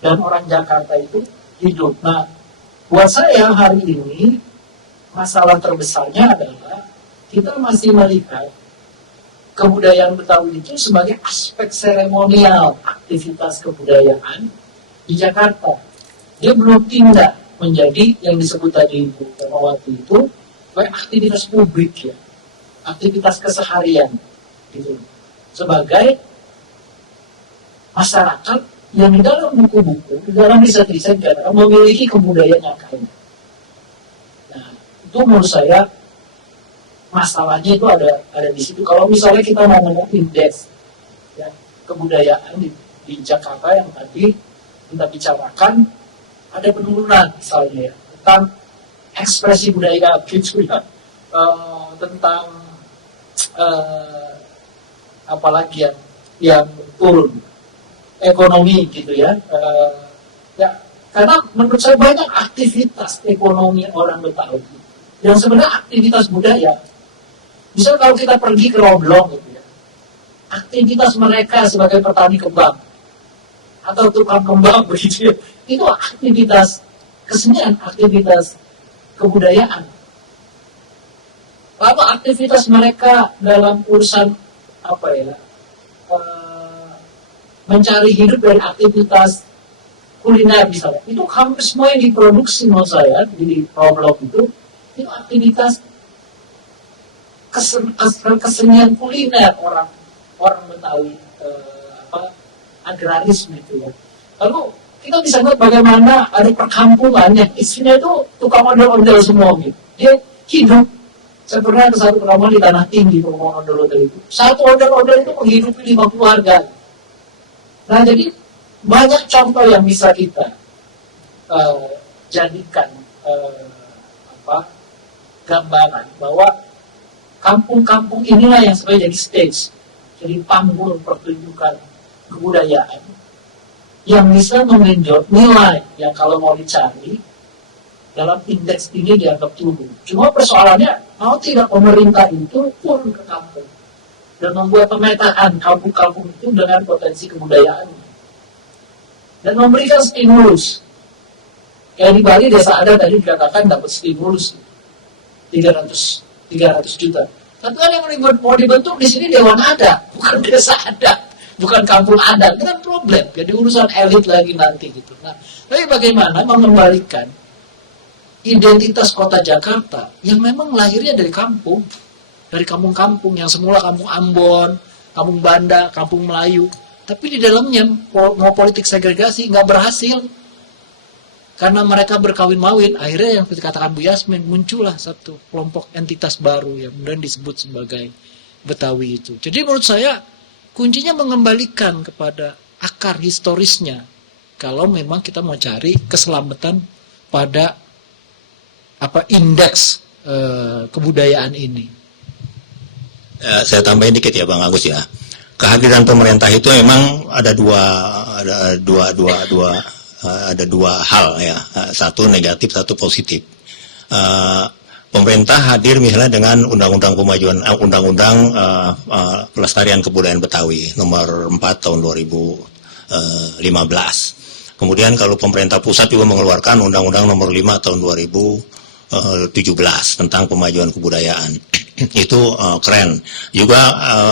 dan orang Jakarta itu hidup. Nah, buat saya hari ini masalah terbesarnya adalah kita masih melihat kebudayaan Betawi itu sebagai aspek seremonial aktivitas kebudayaan di Jakarta. Dia belum tindak menjadi yang disebut tadi Ibu Hermawati itu sebagai aktivitas publik ya, aktivitas keseharian gitu, sebagai masyarakat yang di dalam buku-buku, di dalam riset-riset memiliki kebudayaan yang kaya. Nah, itu menurut saya masalahnya itu ada di situ. Kalau misalnya kita mau ngomong indeks ya, kebudayaan di Jakarta yang tadi kita bicarakan, ada penurunan misalnya ya, tentang ekspresi budaya gitu ya, tentang apalagi yang turun, ekonomi gitu ya, ya karena menurut saya banyak aktivitas ekonomi orang Betawi yang sebenarnya aktivitas budaya. Misal kalau kita pergi ke Roblong gitu ya, aktivitas mereka sebagai petani kembang atau tukang kembang begitu ya, itu aktivitas kesenian, aktivitas kebudayaan. Lalu aktivitas mereka dalam urusan apa ya, mencari hidup dari aktivitas kuliner misalnya, itu hampir semua yang diproduksi menurut saya di Roblong itu aktivitas kesenian kuliner orang Betawi, agraris gitu ya. Lalu kita bisa lihat bagaimana ada perkampungan yang isinya itu tukang ondel-ondel semua gitu. Dia hidup. Saya pernah ke satu perumahan di Tanah Tinggi, perumahan ondel-ondel itu. Satu ondel-ondel itu menghidupi 5 keluarga. Nah, jadi banyak contoh yang bisa kita jadikan gambaran bahwa kampung-kampung inilah yang sebenarnya jadi stage, jadi panggung pertunjukan kebudayaan yang bisa mengenjot nilai yang kalau mau dicari dalam indeks ini dianggap turun. Cuma persoalannya, mau tidak pemerintah itu turun ke kampung dan membuat pemetaan kampung-kampung itu dengan potensi kebudayaan dan memberikan stimulus. Kayak di Bali desa adat tadi dikatakan dapat stimulus 300 juta. Tapi kan yang mau dibentuk di sini dewan adat, bukan desa adat, bukan kampung adat. Itu kan problem. Jadi urusan elit lagi nanti gitu. Nah, tapi bagaimana mengembalikan identitas kota Jakarta yang memang lahirnya dari kampung, dari kampung-kampung yang semula kampung Ambon, kampung Banda, kampung Melayu, tapi di dalamnya mau politik segregasi nggak berhasil. Karena mereka berkawin-mawin, akhirnya yang dikatakan Bu Yasmin, muncullah satu kelompok entitas baru yang kemudian disebut sebagai Betawi itu. Jadi menurut saya, kuncinya mengembalikan kepada akar historisnya. Kalau memang kita mau cari keselamatan pada indeks kebudayaan ini. Saya tambahin dikit ya Bang Agus ya. Kehadiran pemerintah itu memang ada dua hal ya. Satu negatif, satu positif. Pemerintah hadir misalnya dengan undang-undang pelestarian kebudayaan Betawi nomor 4 tahun 2015. Kemudian kalau pemerintah pusat juga mengeluarkan undang-undang nomor 5 tahun 2017 tentang pemajuan kebudayaan. Itu keren. Juga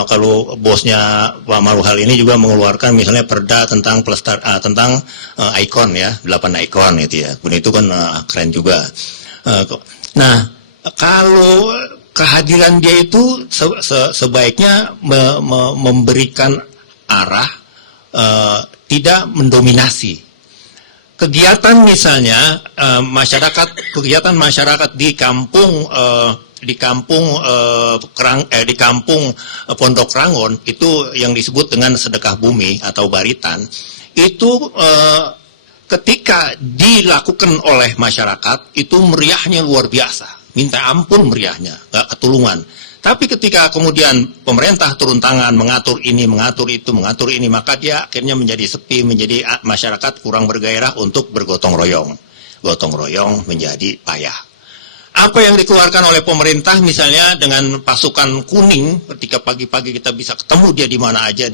kalau bosnya Pak Maruhal ini juga mengeluarkan misalnya perda tentang tentang ikon ya, 8 ikon gitu ya. Kemudian itu kan keren juga. Nah, kalau kehadiran dia itu sebaiknya memberikan arah, tidak mendominasi. Kegiatan misalnya kegiatan masyarakat di kampung Pondok Rangon itu yang disebut dengan sedekah bumi atau baritan itu ketika dilakukan oleh masyarakat itu meriahnya luar biasa, minta ampun meriahnya, gak ketulungan. Tapi ketika kemudian pemerintah turun tangan mengatur ini, mengatur itu, mengatur ini, maka dia akhirnya menjadi sepi, menjadi masyarakat kurang bergairah untuk bergotong royong. Gotong royong menjadi payah. Apa yang dikeluarkan oleh pemerintah misalnya dengan pasukan kuning, ketika pagi-pagi kita bisa ketemu dia di mana aja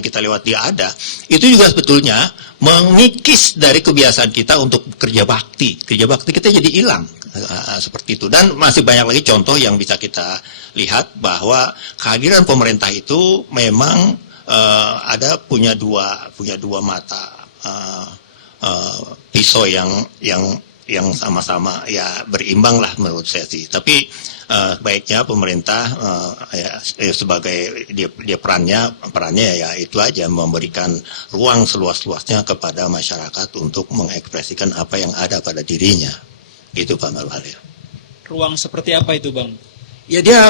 kita lewat dia ada, itu juga sebetulnya mengikis dari kebiasaan kita untuk kerja bakti. Kerja bakti kita jadi hilang. Seperti itu, dan masih banyak lagi contoh yang bisa kita lihat bahwa kehadiran pemerintah itu memang punya dua mata pisau yang sama-sama ya berimbang lah menurut saya sih. Tapi baiknya pemerintah sebagai dia perannya ya itu aja, memberikan ruang seluas-luasnya kepada masyarakat untuk mengekspresikan apa yang ada pada dirinya. Itu Pak Maruhal. Ruang seperti apa itu Bang? Ya dia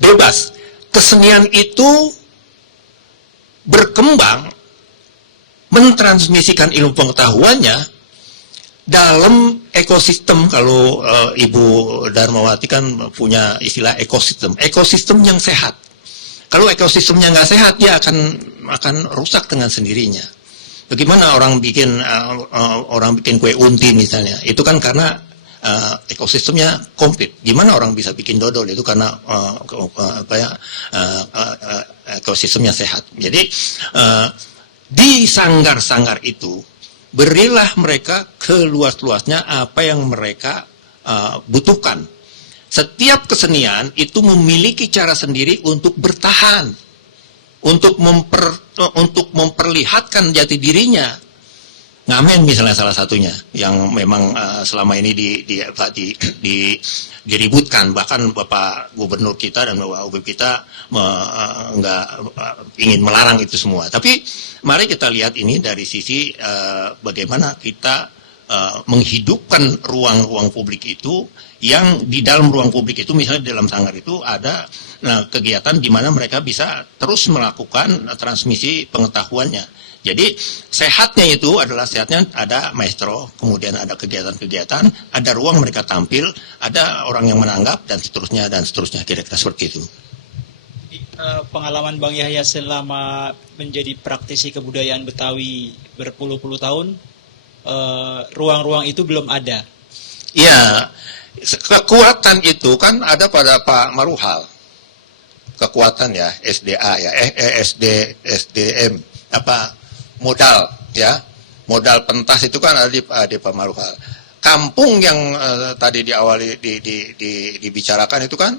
bebas. Kesenian itu berkembang, mentransmisikan ilmu pengetahuannya dalam ekosistem. Kalau Ibu Darmawati kan punya istilah ekosistem yang sehat. Kalau ekosistemnya nggak sehat, dia akan rusak dengan sendirinya. Bagaimana orang bikin kue unti misalnya, itu kan karena ekosistemnya komplit. Gimana orang bisa bikin dodol, itu karena ekosistemnya sehat. Jadi di sanggar-sanggar itu berilah mereka keluas-luasnya apa yang mereka butuhkan. Setiap kesenian itu memiliki cara sendiri untuk bertahan, untuk memperlihatkan jati dirinya. Ngamen misalnya salah satunya yang memang selama ini diributkan, bahkan Bapak Gubernur kita dan Bapak Ubib kita ingin melarang itu semua. Tapi mari kita lihat ini dari sisi bagaimana kita menghidupkan ruang-ruang publik itu, yang di dalam ruang publik itu misalnya di dalam sanggar itu ada kegiatan di mana mereka bisa terus melakukan transmisi pengetahuannya. Jadi sehatnya itu adalah sehatnya ada maestro, kemudian ada kegiatan-kegiatan, ada ruang mereka tampil, ada orang yang menanggap dan seterusnya kira-kira seperti itu. Pengalaman Bang Yahya selama menjadi praktisi kebudayaan Betawi berpuluh-puluh tahun, ruang-ruang itu belum ada. Iya, kekuatan itu kan ada pada Pak Maruhal. Kekuatan ya, SDA ya, SDM modal ya, modal pentas itu kan ada di Pak Maruhal. Kampung yang tadi diawali dibicarakan itu kan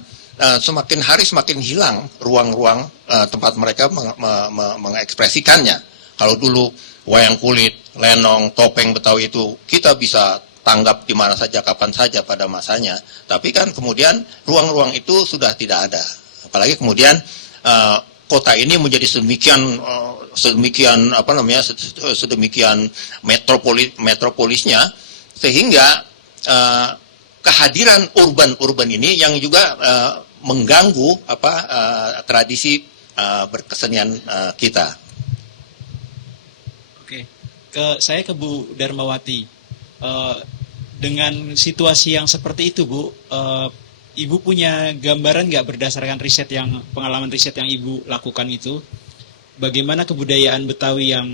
semakin hari semakin hilang ruang-ruang tempat mereka mengekspresikannya. Kalau dulu wayang kulit, lenong, topeng Betawi itu kita bisa tanggap di mana saja, kapan saja pada masanya. Tapi kan kemudian ruang-ruang itu sudah tidak ada. Apalagi kemudian kota ini menjadi sedemikian metropolisnya, sehingga kehadiran urban ini yang juga mengganggu tradisi berkesenian kita. Oke, saya ke Bu Darmawati. Dengan situasi yang seperti itu, Bu, Ibu punya gambaran nggak berdasarkan pengalaman riset yang Ibu lakukan itu, bagaimana kebudayaan Betawi yang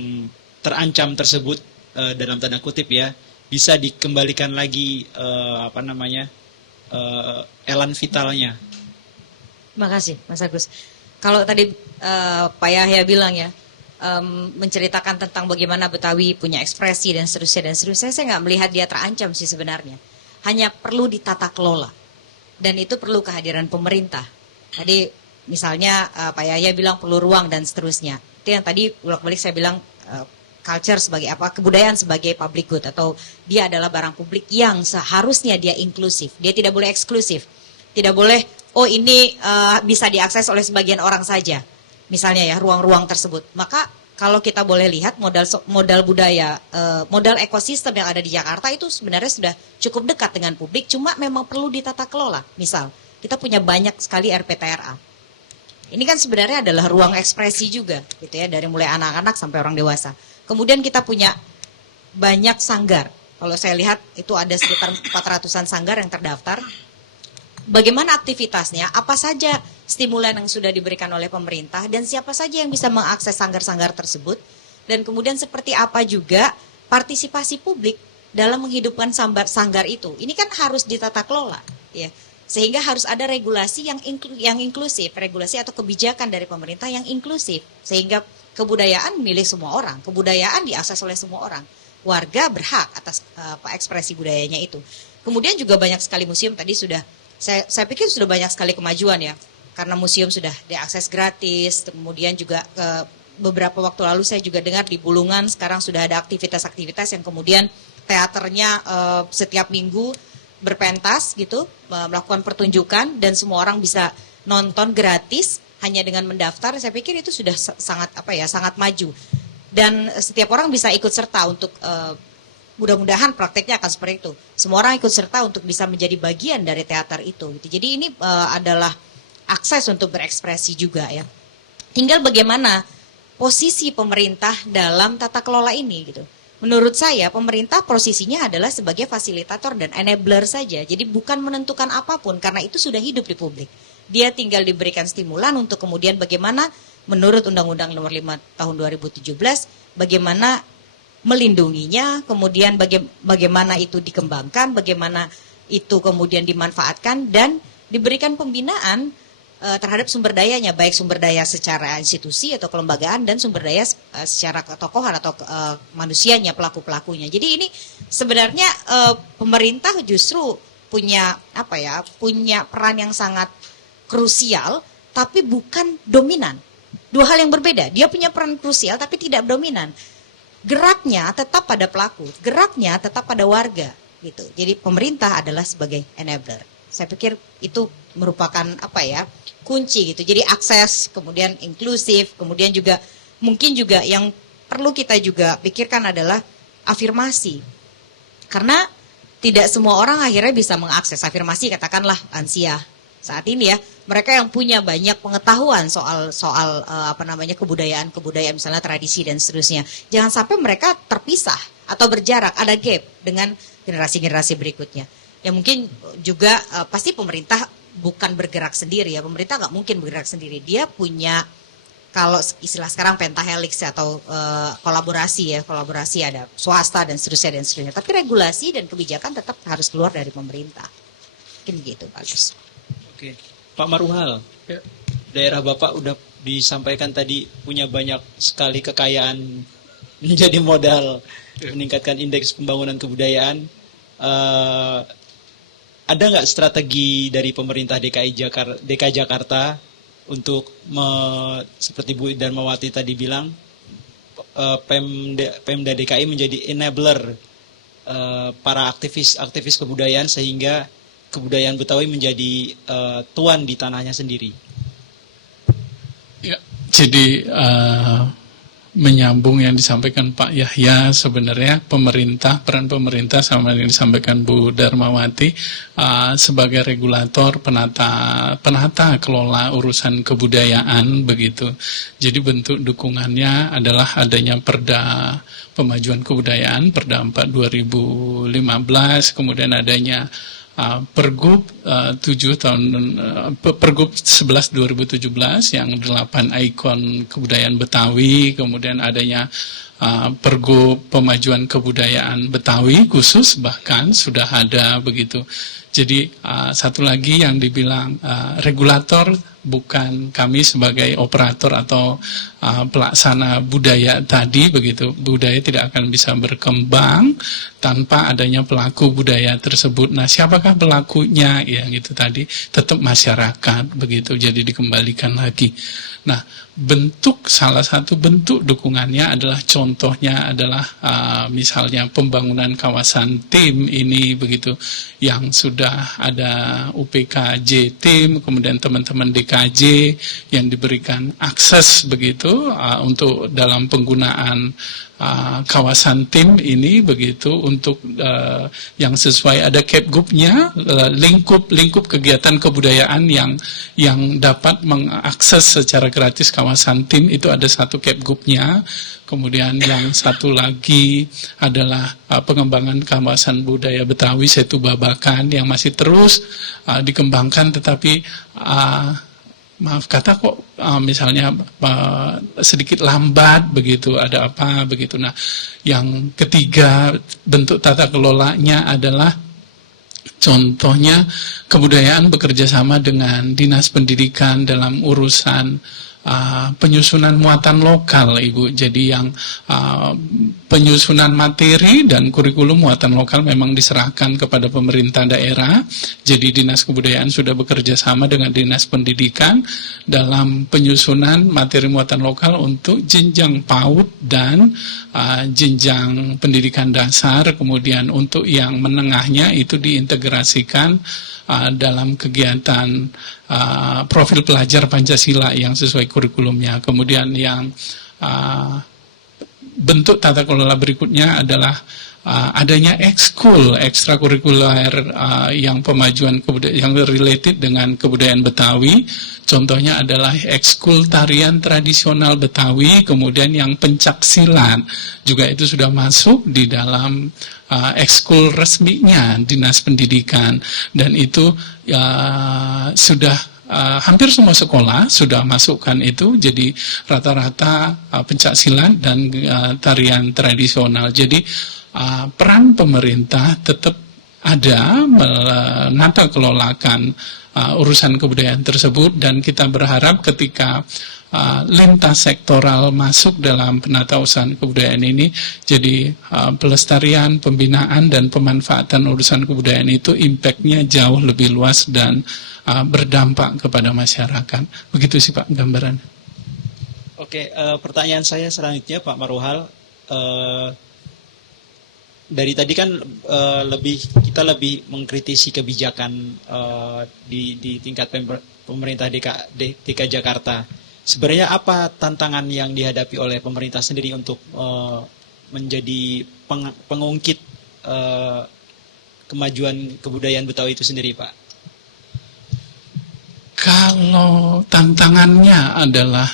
terancam tersebut dalam tanda kutip ya bisa dikembalikan lagi elan vitalnya? Terima kasih, Mas Agus. Kalau tadi Pak Yahya bilang ya, menceritakan tentang bagaimana Betawi punya ekspresi dan seterusnya, saya nggak melihat dia terancam sih sebenarnya. Hanya perlu ditata kelola. Dan itu perlu kehadiran pemerintah. Tadi misalnya Pak Yahya bilang perlu ruang dan seterusnya. Itu yang tadi bolak-balik saya bilang culture sebagai apa, kebudayaan sebagai public good, atau dia adalah barang publik yang seharusnya dia inklusif. Dia tidak boleh eksklusif. Tidak boleh, oh ini bisa diakses oleh sebagian orang saja. Misalnya ya, ruang-ruang tersebut. Maka kalau kita boleh lihat modal budaya, modal ekosistem yang ada di Jakarta itu sebenarnya sudah cukup dekat dengan publik, cuma memang perlu ditata kelola. Misal, kita punya banyak sekali RPTRA. Ini kan sebenarnya adalah ruang ekspresi juga, gitu ya, dari mulai anak-anak sampai orang dewasa. Kemudian kita punya banyak sanggar. Kalau saya lihat itu ada sekitar 400-an sanggar yang terdaftar. Bagaimana aktivitasnya, apa saja stimulan yang sudah diberikan oleh pemerintah, dan siapa saja yang bisa mengakses sanggar-sanggar tersebut, dan kemudian seperti apa juga partisipasi publik dalam menghidupkan sanggar itu. Ini kan harus ditata kelola, ya. Sehingga harus ada regulasi yang inklusif, regulasi atau kebijakan dari pemerintah yang inklusif, sehingga kebudayaan milik semua orang, kebudayaan diakses oleh semua orang. Warga berhak atas ekspresi budayanya itu. Kemudian juga banyak sekali museum, tadi sudah saya pikir sudah banyak sekali kemajuan ya, karena museum sudah diakses gratis. Kemudian juga beberapa waktu lalu saya juga dengar di Bulungan sekarang sudah ada aktivitas-aktivitas yang kemudian teaternya setiap minggu berpentas gitu, melakukan pertunjukan, dan semua orang bisa nonton gratis hanya dengan mendaftar. Saya pikir itu sudah sangat maju, dan setiap orang bisa ikut serta untuk mudah-mudahan prakteknya akan seperti itu. Semua orang ikut serta untuk bisa menjadi bagian dari teater itu. Gitu. Jadi ini adalah akses untuk berekspresi juga ya. Tinggal bagaimana posisi pemerintah dalam tata kelola ini gitu. Menurut saya pemerintah posisinya adalah sebagai fasilitator dan enabler saja. Jadi bukan menentukan apapun karena itu sudah hidup di publik. Dia tinggal diberikan stimulan untuk kemudian bagaimana menurut Undang-Undang Nomor 5 Tahun 2017 bagaimana melindunginya, kemudian bagaimana itu dikembangkan, bagaimana itu kemudian dimanfaatkan dan diberikan pembinaan terhadap sumber dayanya, baik sumber daya secara institusi atau kelembagaan dan sumber daya secara ketokohan atau manusianya, pelaku-pelakunya. Jadi ini sebenarnya pemerintah justru punya punya peran yang sangat krusial tapi bukan dominan. Dua hal yang berbeda. Dia punya peran krusial tapi tidak dominan. Geraknya tetap pada pelaku, geraknya tetap pada warga gitu. Jadi pemerintah adalah sebagai enabler. Saya pikir itu merupakan kunci gitu. Jadi akses, kemudian inklusif, kemudian juga mungkin juga yang perlu kita juga pikirkan adalah afirmasi. Karena tidak semua orang akhirnya bisa mengakses afirmasi, katakanlah lansia. Saat ini ya, mereka yang punya banyak pengetahuan soal kebudayaan misalnya tradisi dan seterusnya. Jangan sampai mereka terpisah atau berjarak, ada gap dengan generasi-generasi berikutnya. Ya mungkin juga pasti pemerintah bukan bergerak sendiri ya, pemerintah nggak mungkin bergerak sendiri. Dia punya, kalau istilah sekarang pentahelix atau kolaborasi ada swasta dan seterusnya. Tapi regulasi dan kebijakan tetap harus keluar dari pemerintah. Mungkin gitu Pak Agus. Oke, Pak Maruhal, daerah Bapak udah disampaikan tadi punya banyak sekali kekayaan menjadi modal meningkatkan indeks pembangunan kebudayaan. Ada nggak strategi dari pemerintah DKI Jakarta untuk seperti Bu Darmawati tadi bilang, Pemda DKI menjadi enabler para aktivis kebudayaan sehingga kebudayaan Betawi menjadi tuan di tanahnya sendiri? Ya, jadi menyambung yang disampaikan Pak Yahya, sebenarnya peran pemerintah sama yang disampaikan Bu Darmawati sebagai regulator penata kelola urusan kebudayaan begitu. Jadi bentuk dukungannya adalah adanya Perda Pemajuan Kebudayaan, Perda 4 2015, kemudian adanya Pergub 11 2017 yang 8 ikon kebudayaan Betawi, kemudian adanya Pergub pemajuan kebudayaan Betawi khusus bahkan sudah ada begitu. Jadi satu lagi yang dibilang regulator bukan kami sebagai operator atau pelaksana budaya tadi begitu. Budaya tidak akan bisa berkembang tanpa adanya pelaku budaya tersebut. Nah, siapakah pelakunya? Ya gitu tadi, tetap masyarakat begitu. Jadi dikembalikan lagi. Nah, salah satu bentuk dukungannya adalah contohnya adalah misalnya pembangunan kawasan tim ini begitu, yang sudah ada UPKJ tim, kemudian teman-teman DKJ yang diberikan akses begitu untuk dalam penggunaan kawasan tim ini begitu untuk yang sesuai ada Kepgubnya, lingkup kegiatan kebudayaan yang dapat mengakses secara gratis kawasan tim itu ada satu Kepgubnya. Kemudian yang satu lagi adalah pengembangan kawasan budaya Betawi Setu Babakan yang masih terus dikembangkan, tetapi maaf kata kok misalnya sedikit lambat begitu, ada apa begitu. Nah, yang ketiga bentuk tata kelolanya adalah contohnya kebudayaan bekerja sama dengan Dinas Pendidikan dalam urusan penyusunan muatan lokal, Ibu. Jadi yang penyusunan materi dan kurikulum muatan lokal memang diserahkan kepada pemerintah daerah. Jadi Dinas Kebudayaan sudah bekerja sama dengan Dinas Pendidikan dalam penyusunan materi muatan lokal untuk jenjang PAUD dan jenjang pendidikan dasar. Kemudian untuk yang menengahnya itu diintegrasikan dalam kegiatan profil pelajar Pancasila yang sesuai kurikulumnya. Kemudian yang bentuk tata kelola berikutnya adalah adanya ekskul ekstrakurikuler yang pemajuan yang related dengan kebudayaan Betawi. Contohnya adalah ekskul tarian tradisional Betawi, kemudian yang pencaksilan juga itu sudah masuk di dalam ekskul resminya Dinas Pendidikan, dan itu sudah hampir semua sekolah sudah masukkan itu. Jadi rata-rata pencaksilan dan tarian tradisional. Jadi peran pemerintah tetap ada menata kelolakan urusan kebudayaan tersebut, dan kita berharap ketika lintas sektoral masuk dalam penatausahaan kebudayaan ini, jadi pelestarian, pembinaan, dan pemanfaatan urusan kebudayaan itu impact-nya jauh lebih luas dan berdampak kepada masyarakat. Begitu sih Pak gambaran. Oke, pertanyaan saya selanjutnya Pak Maruhal. Dari tadi kan kita lebih mengkritisi kebijakan di tingkat pemerintah DKI Jakarta. Sebenarnya apa tantangan yang dihadapi oleh pemerintah sendiri untuk menjadi pengungkit kemajuan kebudayaan Betawi itu sendiri, Pak? Kalau tantangannya adalah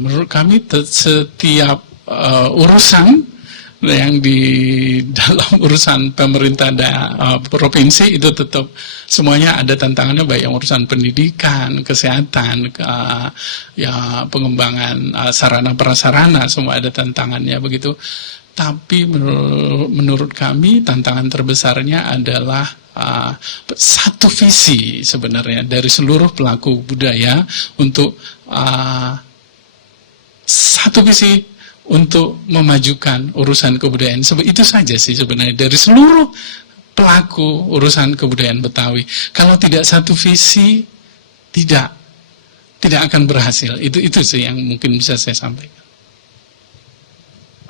menurut kami setiap urusan yang di dalam urusan pemerintah provinsi itu tetap semuanya ada tantangannya, baik yang urusan pendidikan, kesehatan, pengembangan sarana prasarana, semua ada tantangannya begitu. Tapi menurut kami tantangan terbesarnya adalah satu visi sebenarnya dari seluruh pelaku budaya untuk satu visi untuk memajukan urusan kebudayaan. Itu saja sih sebenarnya dari seluruh pelaku urusan kebudayaan Betawi. Kalau tidak satu visi, tidak akan berhasil. Itu sih yang mungkin bisa saya sampaikan.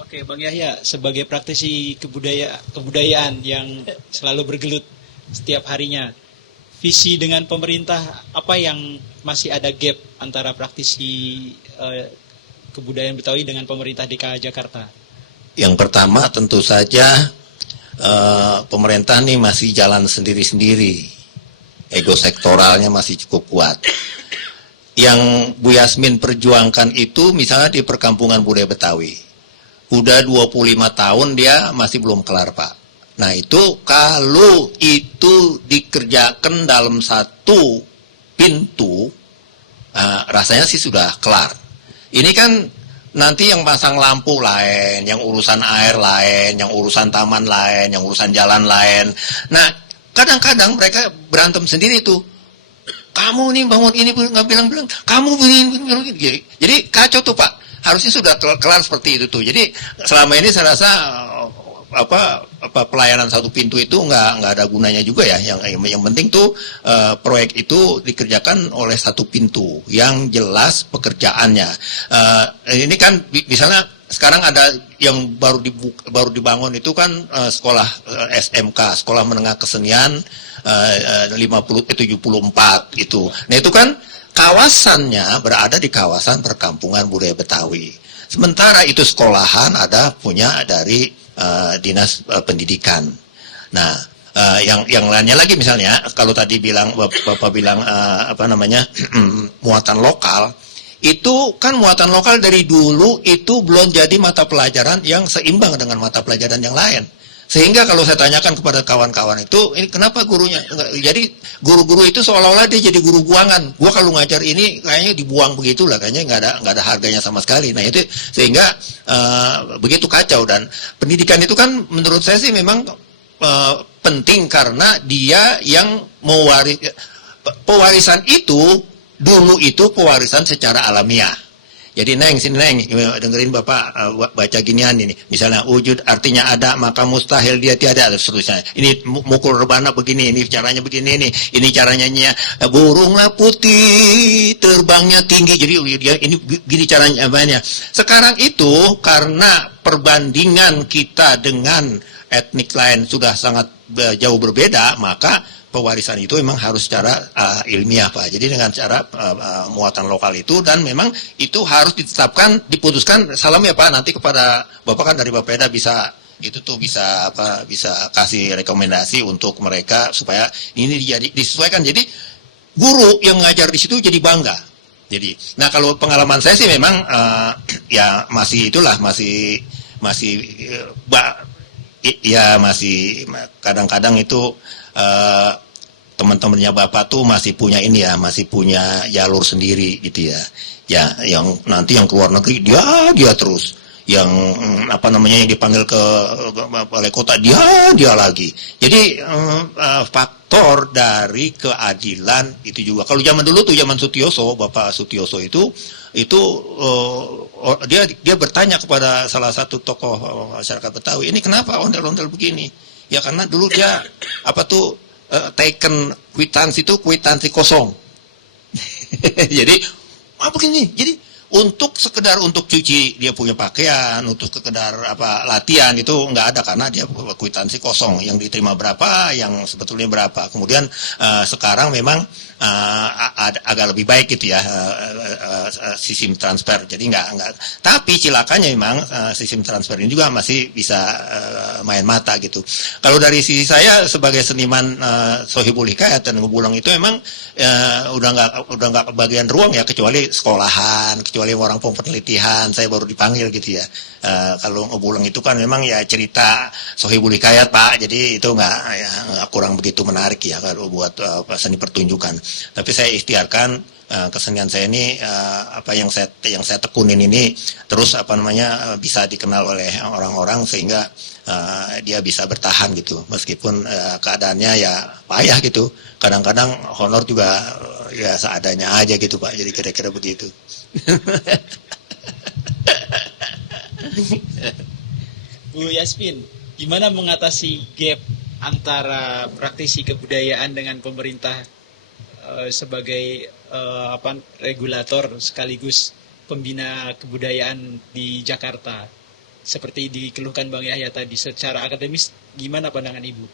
Oke, Bang Yahya, sebagai praktisi kebudayaan yang selalu bergelut setiap harinya, visi dengan pemerintah apa yang masih ada gap antara praktisi kebudayaan Betawi dengan pemerintah DKI Jakarta? Yang pertama tentu saja pemerintah nih masih jalan sendiri-sendiri, ego sektoralnya masih cukup kuat. Yang Bu Yasmin perjuangkan itu misalnya di perkampungan budaya Betawi, udah 25 tahun dia masih belum kelar Pak. Nah itu kalau itu dikerjakan dalam satu pintu, rasanya sih sudah kelar. Ini kan nanti yang pasang lampu lain, yang urusan air lain, yang urusan taman lain, yang urusan jalan lain. Nah kadang-kadang mereka berantem sendiri tuh. Kamu nih bangun ini nggak bilang-bilang, kamu bilang. Jadi kacau tuh Pak. Harusnya sudah kelar seperti itu tuh. Jadi selama ini saya rasa pelayanan satu pintu itu nggak ada gunanya juga ya. Yang penting tuh proyek itu dikerjakan oleh satu pintu yang jelas pekerjaannya. Ini kan misalnya sekarang ada yang baru dibangun itu kan sekolah SMK, sekolah menengah kesenian 74 itu. Nah itu kan kawasannya berada di kawasan perkampungan budaya Betawi. Sementara itu sekolahan punya dari dinas pendidikan. Nah, yang lainnya lagi misalnya kalau tadi Bapak bilang muatan lokal, itu kan muatan lokal dari dulu itu belum jadi mata pelajaran yang seimbang dengan mata pelajaran yang lain. Sehingga kalau saya tanyakan kepada kawan-kawan itu, ini kenapa gurunya? Jadi guru-guru itu seolah-olah dia jadi guru buangan. Gua kalau ngajar ini kayaknya dibuang begitulah, kayaknya nggak ada harganya sama sekali. Nah itu sehingga begitu kacau. Dan pendidikan itu kan menurut saya sih memang penting karena dia yang pewarisan itu dulu itu pewarisan secara alamiah. Jadi sini Neng, dengerin Bapak baca ginian ini. Misalnya wujud artinya ada, maka mustahil dia tiada, dan seterusnya. Ini mukul rebana begini, ini caranya begini, ini caranya burunglah putih, terbangnya tinggi. Jadi ini gini caranya banyak. Sekarang itu karena perbandingan kita dengan etnik lain sudah sangat jauh berbeda, maka pewarisan itu memang harus secara ilmiah Pak. Jadi dengan cara muatan lokal itu, dan memang itu harus diputuskan salam ya Pak, nanti kepada Bapak kan dari Bapeda bisa kasih rekomendasi untuk mereka supaya ini disesuaikan. Jadi guru yang ngajar di situ jadi bangga. Jadi, nah kalau pengalaman saya sih memang ya masih kadang-kadang itu teman-temannya Bapak tuh masih punya jalur sendiri gitu ya. Ya, yang nanti yang keluar negeri dia terus. Yang yang dipanggil ke balai kota dia lagi. Jadi faktor dari keadilan itu juga. Kalau zaman dulu tuh zaman Sutioso, Bapak Sutioso itu dia bertanya kepada salah satu tokoh masyarakat Betawi, ini kenapa ondel-ondel begini? Ya karena dulu dia taken kwitansi kosong. Jadi begini. Jadi untuk sekedar untuk cuci dia punya pakaian, untuk sekedar latihan itu nggak ada karena dia kwitansi kosong, yang diterima berapa, yang sebetulnya berapa. Kemudian sekarang memang agak lebih baik gitu ya sistem transfer. Jadi nggak. Tapi cilakanya memang sistem transfer ini juga masih bisa main mata gitu. Kalau dari sisi saya sebagai seniman Sohibul Hikayat dan Ngebulang itu memang udah nggak kebagian ruang ya, kecuali sekolahan, kecuali orang penelitian saya baru dipanggil gitu ya. Kalau Ngebulang itu kan memang ya cerita Sohibul Hikayat Pak, jadi itu nggak kurang begitu menarik ya kalau buat seni pertunjukan. Tapi saya ikhtiarkan kesenian saya ini yang saya tekunin ini terus bisa dikenal oleh orang-orang sehingga dia bisa bertahan gitu, meskipun keadaannya ya payah gitu. Kadang-kadang honor juga ya seadanya aja gitu Pak. Jadi kira-kira begitu. Bu Yasmin, gimana mengatasi gap antara praktisi kebudayaan dengan pemerintah sebagai regulator sekaligus pembina kebudayaan di Jakarta, seperti dikeluhkan Bang Yahya tadi? Secara akademis gimana pandangan Ibu?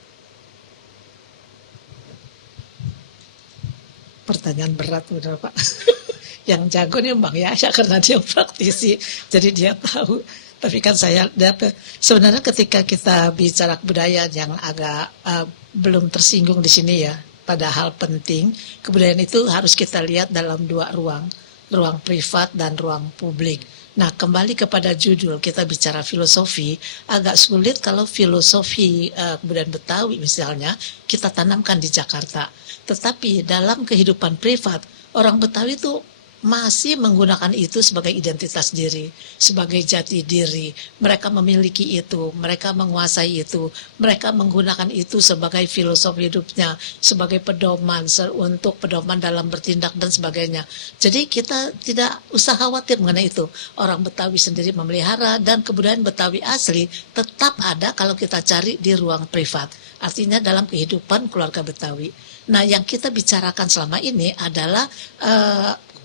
Pertanyaan berat udah Pak. Yang jago nih Bang Yahya karena dia praktisi, jadi dia tahu. Tapi kan sebenarnya ketika kita bicara kebudayaan yang agak belum tersinggung di sini ya, padahal penting, kebudayaan itu harus kita lihat dalam dua ruang privat dan ruang publik. Nah, kembali kepada judul, kita bicara filosofi, agak sulit kalau filosofi kebudayaan Betawi misalnya kita tanamkan di Jakarta. Tetapi dalam kehidupan privat, orang Betawi itu masih menggunakan itu sebagai identitas diri, sebagai jati diri. Mereka memiliki itu, mereka menguasai itu, mereka menggunakan itu sebagai filosofi hidupnya, sebagai pedoman untuk pedoman dalam bertindak dan sebagainya. Jadi kita tidak usah khawatir mengenai itu. Orang Betawi sendiri memelihara dan kebudayaan Betawi asli tetap ada kalau kita cari di ruang privat. Artinya dalam kehidupan keluarga Betawi. Nah, yang kita bicarakan selama ini adalah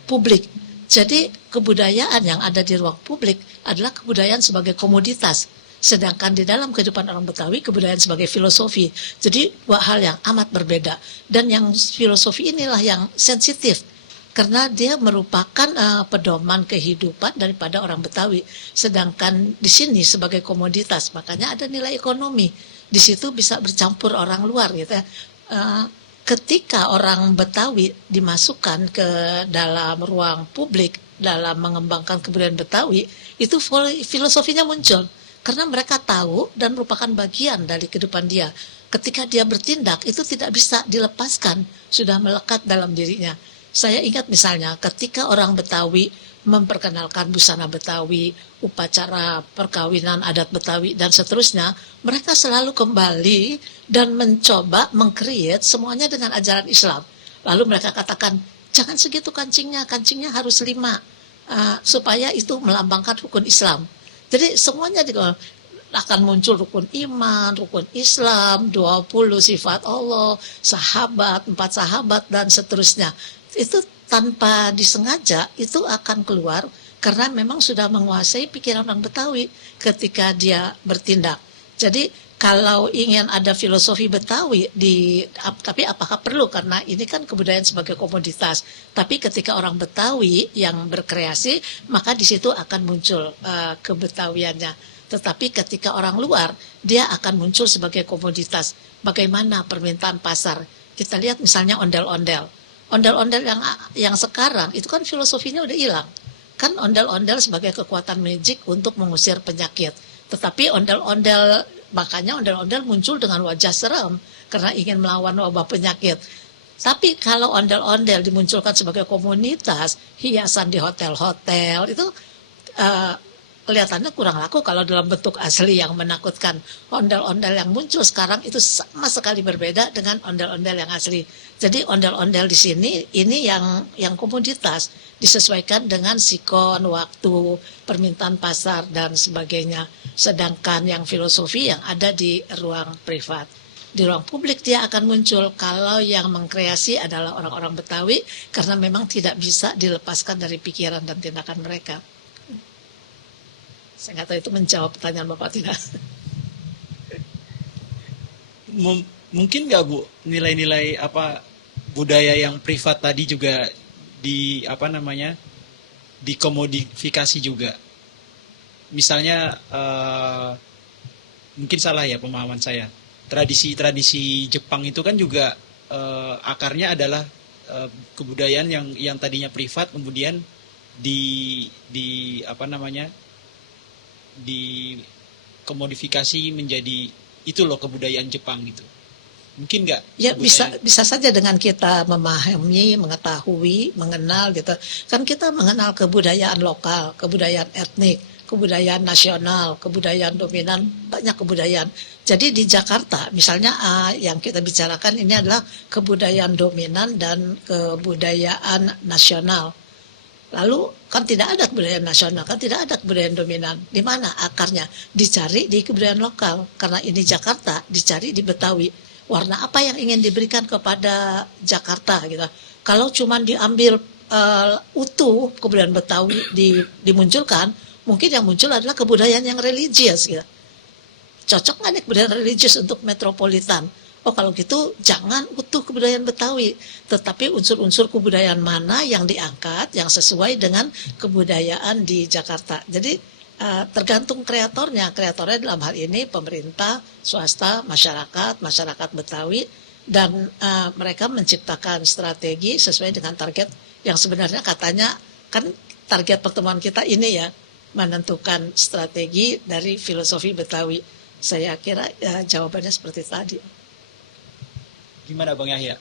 publik. Jadi kebudayaan yang ada di ruang publik adalah kebudayaan sebagai komoditas. Sedangkan di dalam kehidupan orang Betawi, kebudayaan sebagai filosofi. Jadi dua hal yang amat berbeda. Dan yang filosofi inilah yang sensitif. Karena dia merupakan pedoman kehidupan daripada orang Betawi. Sedangkan di sini sebagai komoditas, makanya ada nilai ekonomi. Di situ bisa bercampur orang luar gitu ya. Ketika orang Betawi dimasukkan ke dalam ruang publik dalam mengembangkan kebudayaan Betawi, itu filosofinya muncul. Karena mereka tahu dan merupakan bagian dari kehidupan dia. Ketika dia bertindak, itu tidak bisa dilepaskan, sudah melekat dalam dirinya. Saya ingat misalnya ketika orang Betawi memperkenalkan busana Betawi, upacara perkawinan adat Betawi, dan seterusnya, mereka selalu kembali dan mencoba meng-create semuanya dengan ajaran Islam. Lalu mereka katakan, jangan segitu kancingnya harus 5, supaya itu melambangkan rukun Islam. Jadi semuanya akan muncul rukun iman, rukun Islam, 20 sifat Allah, sahabat, 4 sahabat, dan seterusnya. Itu tanpa disengaja itu akan keluar karena memang sudah menguasai pikiran orang Betawi ketika dia bertindak. Jadi kalau ingin ada filosofi Betawi tapi apakah perlu, karena ini kan kebudayaan sebagai komoditas. Tapi ketika orang Betawi yang berkreasi, maka di situ akan muncul kebetawiannya. Tetapi ketika orang luar, dia akan muncul sebagai komoditas. Bagaimana permintaan pasar? Kita lihat misalnya ondel-ondel. Ondel-ondel yang sekarang itu kan filosofinya udah hilang. Kan ondel-ondel sebagai kekuatan magic untuk mengusir penyakit. Tetapi makanya ondel-ondel muncul dengan wajah seram karena ingin melawan wabah penyakit. Tapi kalau ondel-ondel dimunculkan sebagai komunitas, hiasan di hotel-hotel, itu kelihatannya kurang laku kalau dalam bentuk asli yang menakutkan. Ondel-ondel yang muncul sekarang itu sama sekali berbeda dengan ondel-ondel yang asli. Jadi ondel-ondel di sini ini yang komoditas, disesuaikan dengan sikon, waktu, permintaan pasar dan sebagainya. Sedangkan yang filosofi yang ada di ruang privat. Di ruang publik dia akan muncul kalau yang mengkreasi adalah orang-orang Betawi karena memang tidak bisa dilepaskan dari pikiran dan tindakan mereka. Saya nggak tahu itu menjawab pertanyaan Bapak tidak. Mungkin nggak Bu, nilai-nilai budaya yang privat tadi juga dikomodifikasi juga. Misalnya mungkin salah ya pemahaman saya. Tradisi Jepang itu kan juga akarnya adalah kebudayaan yang tadinya privat kemudian dikomodifikasi menjadi itu loh kebudayaan Jepang gitu. Mungkin nggak? Ya bisa saja dengan kita memahami, mengetahui, mengenal gitu. Kan kita mengenal kebudayaan lokal, kebudayaan etnik, kebudayaan nasional, kebudayaan dominan, banyak kebudayaan. Jadi di Jakarta misalnya yang kita bicarakan ini adalah kebudayaan dominan dan kebudayaan nasional. Lalu kan tidak ada kebudayaan nasional, kan tidak ada kebudayaan dominan. Di mana akarnya? Dicari di kebudayaan lokal. Karena ini Jakarta, dicari di Betawi. Warna apa yang ingin diberikan kepada Jakarta gitu. Kalau cuma diambil utuh kebudayaan Betawi dimunculkan, mungkin yang muncul adalah kebudayaan yang religius gitu. Cocok nggak nih kebudayaan religius untuk metropolitan? Oh kalau gitu jangan utuh kebudayaan Betawi, tetapi unsur-unsur kebudayaan mana yang diangkat yang sesuai dengan kebudayaan di Jakarta. Jadi tergantung kreatornya dalam hal ini pemerintah, swasta, masyarakat Betawi, dan mereka menciptakan strategi sesuai dengan target yang sebenarnya katanya kan target pertemuan kita ini ya menentukan strategi dari filosofi Betawi. Saya kira jawabannya seperti tadi. Gimana Bang Yahya?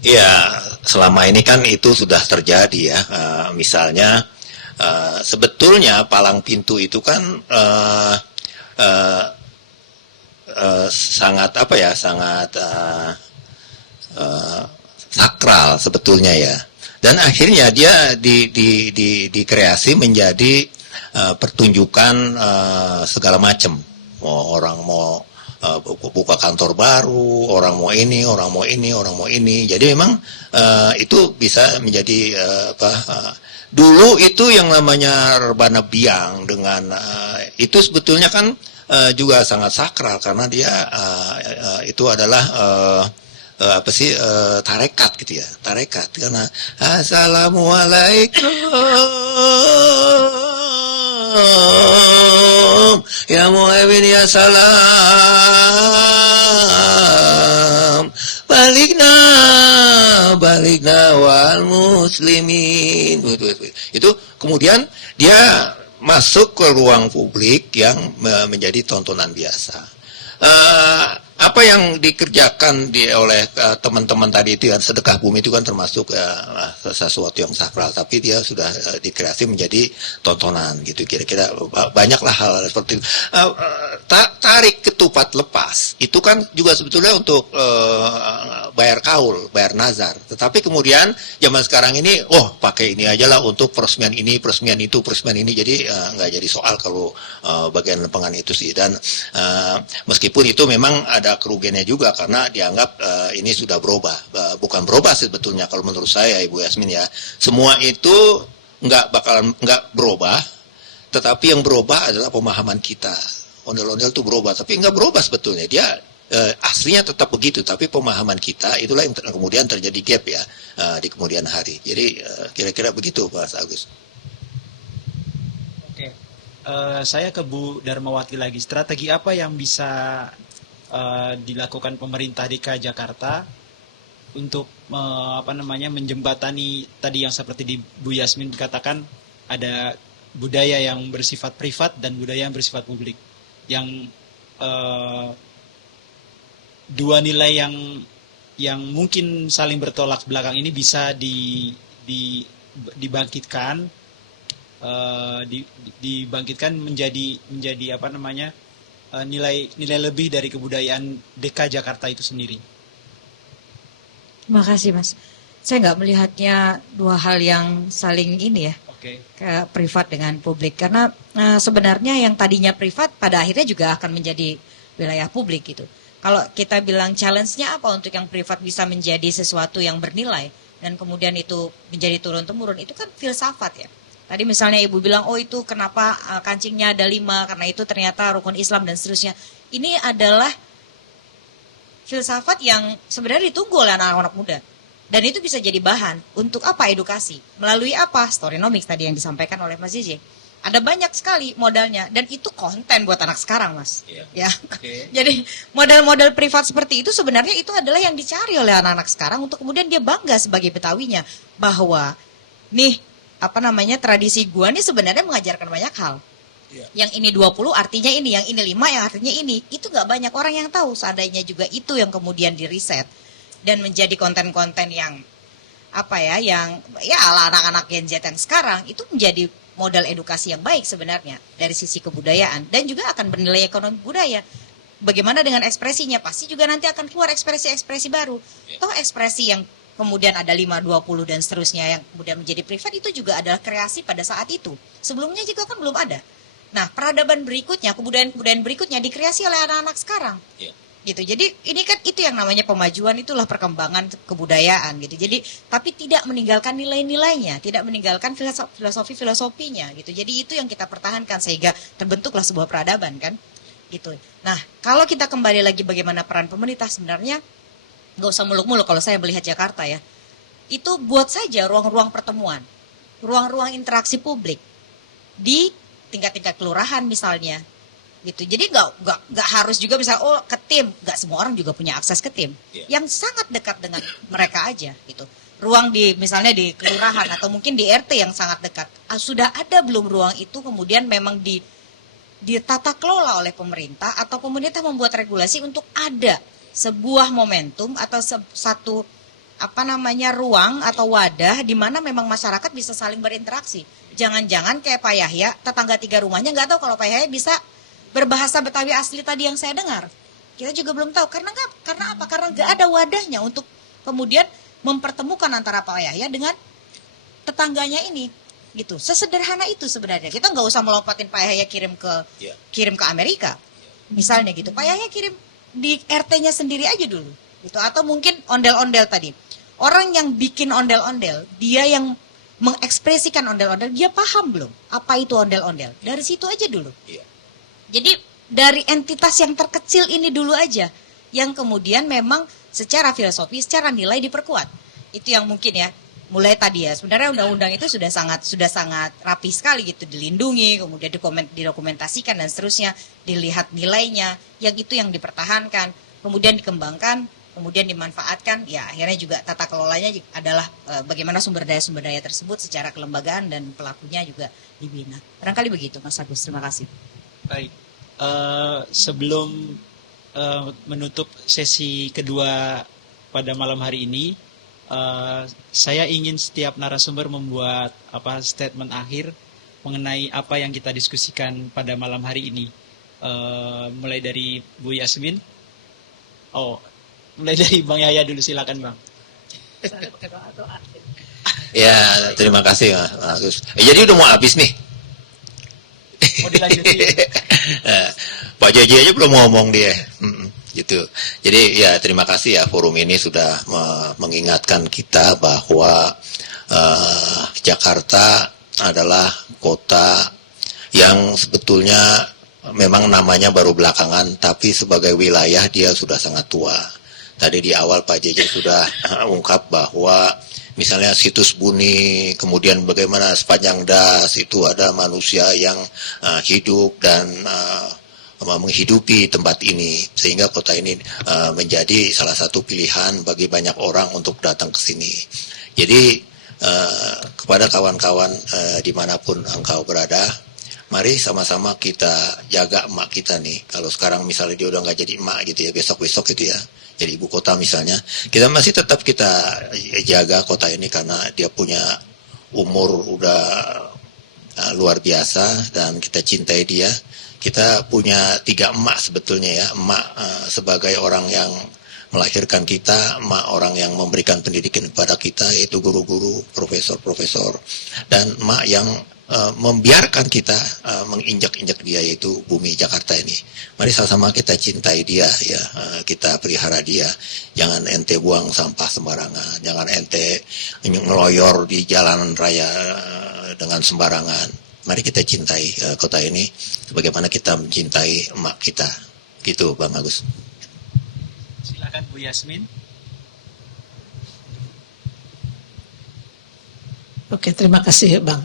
Ya, selama ini kan itu sudah terjadi ya. Misalnya, sebetulnya palang pintu itu kan sangat sangat sakral sebetulnya ya. Dan akhirnya dia dikreasi menjadi pertunjukan segala macam. Orang mau buka kantor baru, orang mau ini, orang mau ini, orang mau ini. Jadi memang itu bisa menjadi dulu itu yang namanya rebana biang dengan itu sebetulnya kan juga sangat sakral karena dia itu adalah tarekat gitu ya, tarekat karena assalamualaikum ya mu'min ya salam balikna wal muslimin. Itu kemudian dia masuk ke ruang publik yang menjadi tontonan biasa. Apa yang dikerjakan oleh teman-teman tadi itu yang sedekah bumi itu kan termasuk sesuatu yang sakral, tapi dia sudah dikreasi menjadi tontonan gitu. Kira-kira banyaklah hal seperti itu. Tarik ketupat lepas itu kan juga sebetulnya untuk bayar kaul, bayar nazar. Tetapi kemudian zaman sekarang ini pakai ini aja lah untuk peresmian ini, peresmian itu, peresmian ini, jadi nggak jadi soal kalau bagian lempengan itu sih. Dan meskipun itu memang ada kerugiannya juga karena dianggap ini sudah berubah, bukan berubah sebetulnya kalau menurut saya Ibu Yasmin ya. Semua itu nggak berubah, tetapi yang berubah adalah pemahaman kita. Ondel-ondel itu berubah, tapi nggak berubah sebetulnya. Dia aslinya tetap begitu, tapi pemahaman kita itulah yang kemudian terjadi gap ya di kemudian hari. Jadi kira-kira begitu Pak Agus. Oke, saya ke Bu Darmawati lagi. Strategi apa yang bisa dilakukan pemerintah DKI Jakarta untuk menjembatani tadi yang seperti di Bu Yasmin katakan ada budaya yang bersifat privat dan budaya yang bersifat publik, yang dua nilai yang mungkin saling bertolak belakang ini bisa dibangkitkan menjadi nilai lebih dari kebudayaan DKI Jakarta itu sendiri. Terima kasih Mas. Saya nggak melihatnya dua hal yang saling ini ya. Oke. Kayak privat dengan publik, karena sebenarnya yang tadinya privat pada akhirnya juga akan menjadi wilayah publik gitu. Kalau kita bilang challenge-nya apa untuk yang privat bisa menjadi sesuatu yang bernilai dan kemudian itu menjadi turun-temurun, itu kan filsafat ya. Tadi misalnya Ibu bilang, itu kenapa kancingnya ada 5, karena itu ternyata rukun Islam dan seterusnya. Ini adalah filsafat yang sebenarnya ditunggu oleh anak-anak muda. Dan itu bisa jadi bahan untuk apa edukasi? Melalui apa? Storynomics tadi yang disampaikan oleh Mas JJ. Ada banyak sekali modalnya dan itu konten buat anak sekarang, Mas. Ya. Okay. Jadi model-model privat seperti itu sebenarnya itu adalah yang dicari oleh anak-anak sekarang untuk kemudian dia bangga sebagai Betawinya bahwa tradisi gua nih sebenarnya mengajarkan banyak hal. Yang ini 20 artinya ini, yang ini 5 yang artinya ini. Itu nggak banyak orang yang tahu. Seandainya juga itu yang kemudian diriset dan menjadi konten-konten yang ala anak-anak Gen Z yang sekarang itu menjadi modal edukasi yang baik sebenarnya dari sisi kebudayaan dan juga akan bernilai ekonomi budaya. Bagaimana dengan ekspresinya? Pasti juga nanti akan keluar ekspresi-ekspresi baru. Toh ekspresi yang kemudian ada 5, 20 dan seterusnya yang kemudian menjadi privat itu juga adalah kreasi pada saat itu. Sebelumnya juga kan belum ada. Nah, peradaban berikutnya, kebudayaan-kebudayaan berikutnya dikreasi oleh anak-anak sekarang. Gitu. Jadi ini kan itu yang namanya pemajuan, itulah perkembangan kebudayaan gitu. Jadi tapi tidak meninggalkan nilai-nilainya, tidak meninggalkan filosofi-filosofinya gitu. Jadi itu yang kita pertahankan sehingga terbentuklah sebuah peradaban kan. Gitu. Nah, kalau kita kembali lagi bagaimana peran pemerintah sebenarnya nggak usah muluk-muluk kalau saya melihat Jakarta ya. Itu buat saja ruang-ruang pertemuan, ruang-ruang interaksi publik di tingkat-tingkat kelurahan misalnya. Gitu. Jadi nggak harus juga misalnya ke tim, nggak semua orang juga punya akses ke tim yang sangat dekat dengan mereka aja gitu. ruang di misalnya di kelurahan atau mungkin di RT yang sangat dekat. Sudah ada belum ruang itu kemudian memang ditata kelola oleh pemerintah atau pemerintah membuat regulasi untuk ada sebuah momentum atau satu ruang atau wadah di mana memang masyarakat bisa saling berinteraksi. Jangan-jangan kayak Pak Yahya, tetangga 3 rumahnya nggak tahu kalau Pak Yahya bisa berbahasa Betawi asli tadi yang saya dengar. Kita juga belum tahu karena apa? Karena nggak ada wadahnya untuk kemudian mempertemukan antara Pak Yahya dengan tetangganya ini, gitu. Sesederhana itu sebenarnya. Kita nggak usah melompatin Pak Yahya kirim ke Amerika, misalnya gitu. Pak Yahya kirim di RT-nya sendiri aja dulu, gitu. Atau mungkin ondel-ondel tadi. Orang yang bikin ondel-ondel, dia yang mengekspresikan ondel-ondel, dia paham belum apa itu ondel-ondel? Dari situ aja dulu. Jadi dari entitas yang terkecil ini dulu aja, yang kemudian memang secara filosofi, secara nilai diperkuat. Itu yang mungkin ya, mulai tadi ya. Sebenarnya undang-undang itu sudah sangat rapi sekali gitu, dilindungi, kemudian didokumentasikan dan seterusnya, dilihat nilainya, yang itu yang dipertahankan, kemudian dikembangkan, kemudian dimanfaatkan, ya akhirnya juga tata kelolanya adalah bagaimana sumber daya tersebut secara kelembagaan dan pelakunya juga dibina. Barangkali begitu, Mas Agus. Terima kasih. Baik, sebelum menutup sesi kedua pada malam hari ini, saya ingin setiap narasumber membuat statement akhir mengenai apa yang kita diskusikan pada malam hari ini. Mulai dari Bu Yasmin. Mulai dari Bang Yahya dulu, silakan Bang. Ya, terima kasih Mas Agus. Jadi udah mau habis nih. Mau dilanjutin? Pak Jaji aja belum ngomong dia. Gitu. Jadi ya terima kasih ya, forum ini sudah mengingatkan kita bahwa Jakarta adalah kota yang sebetulnya memang namanya baru belakangan, tapi sebagai wilayah dia sudah sangat tua. Tadi di awal Pak JJ sudah ungkap bahwa misalnya situs Buni, kemudian bagaimana sepanjang das itu ada manusia yang hidup dan menghidupi tempat ini, sehingga kota ini menjadi salah satu pilihan bagi banyak orang untuk datang ke sini. Jadi kepada kawan-kawan dimanapun engkau berada, mari sama-sama kita jaga emak kita nih. Kalau sekarang misalnya dia udah nggak jadi emak gitu ya, besok-besok gitu ya, jadi ibu kota misalnya, kita masih tetap kita jaga kota ini karena dia punya umur udah luar biasa dan kita cintai dia. Kita punya 3 emak sebetulnya ya, emak sebagai orang yang melahirkan kita, emak orang yang memberikan pendidikan kepada kita, yaitu guru-guru, profesor-profesor, dan emak yang membiarkan kita menginjak-injak dia, yaitu bumi Jakarta ini. Mari sama-sama kita cintai dia ya, kita pelihara dia. Jangan ente buang sampah sembarangan, jangan ente ngeloyor di jalan raya dengan sembarangan. Mari kita cintai kota ini sebagaimana kita mencintai emak kita. Gitu Bang Agus. Silakan Bu Yasmin. Oke, terima kasih Bang.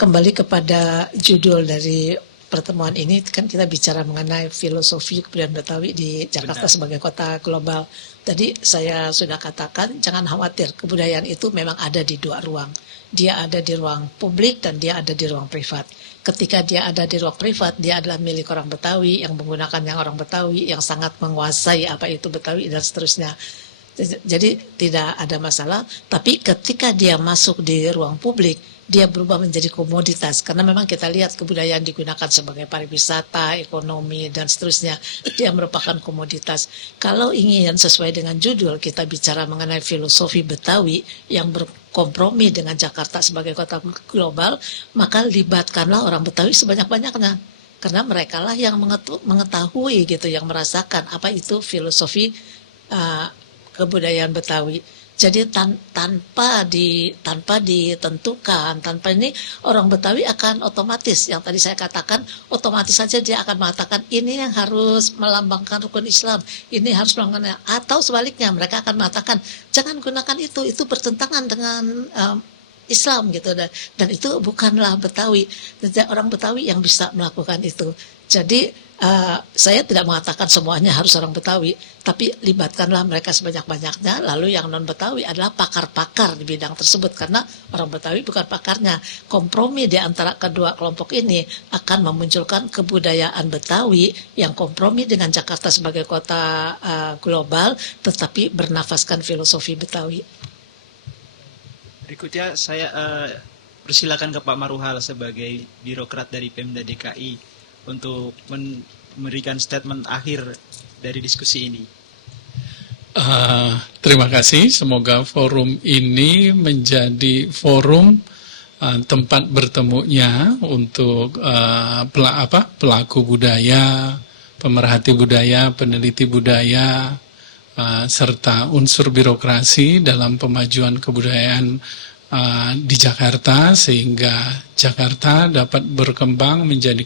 Kembali kepada judul dari pertemuan ini, kan kita bicara mengenai filosofi kebudayaan Betawi di Jakarta sebagai kota global. Tadi saya sudah katakan, jangan khawatir, kebudayaan itu memang ada di 2 ruang. Dia ada di ruang publik dan dia ada di ruang privat. Ketika dia ada di ruang privat, dia adalah milik orang Betawi, yang menggunakan yang orang Betawi, yang sangat menguasai apa itu Betawi dan seterusnya. Jadi tidak ada masalah, tapi ketika dia masuk di ruang publik, dia berubah menjadi komoditas, karena memang kita lihat kebudayaan digunakan sebagai pariwisata, ekonomi, dan seterusnya. Dia merupakan komoditas. Kalau ingin sesuai dengan judul, kita bicara mengenai filosofi Betawi yang berkompromi dengan Jakarta sebagai kota global, maka libatkanlah orang Betawi sebanyak-banyaknya. Karena mereka lah yang mengetahui gitu, yang merasakan apa itu filosofi kebudayaan Betawi. Jadi tanpa ditentukan, tanpa ini orang Betawi akan otomatis, yang tadi saya katakan, otomatis saja dia akan mengatakan ini yang harus melambangkan rukun Islam, ini harus melambangkan, atau sebaliknya mereka akan mengatakan jangan gunakan itu bertentangan dengan Islam gitu, dan itu bukanlah Betawi. Jadi orang Betawi yang bisa melakukan itu. Jadi Saya tidak mengatakan semuanya harus orang Betawi, tapi libatkanlah mereka sebanyak-banyaknya. Lalu yang non Betawi adalah pakar-pakar di bidang tersebut, karena orang Betawi bukan pakarnya. Kompromi di antara kedua kelompok ini akan memunculkan kebudayaan Betawi yang kompromi dengan Jakarta sebagai kota global, tetapi bernafaskan filosofi Betawi. Berikutnya saya persilakan ke Pak Maruhal sebagai birokrat dari Pemda DKI untuk memberikan statement akhir dari diskusi ini. Terima kasih. Semoga forum ini menjadi forum tempat bertemunya untuk pelaku budaya, pemerhati budaya, peneliti budaya, serta unsur birokrasi dalam pemajuan kebudayaan di Jakarta, sehingga Jakarta dapat berkembang menjadi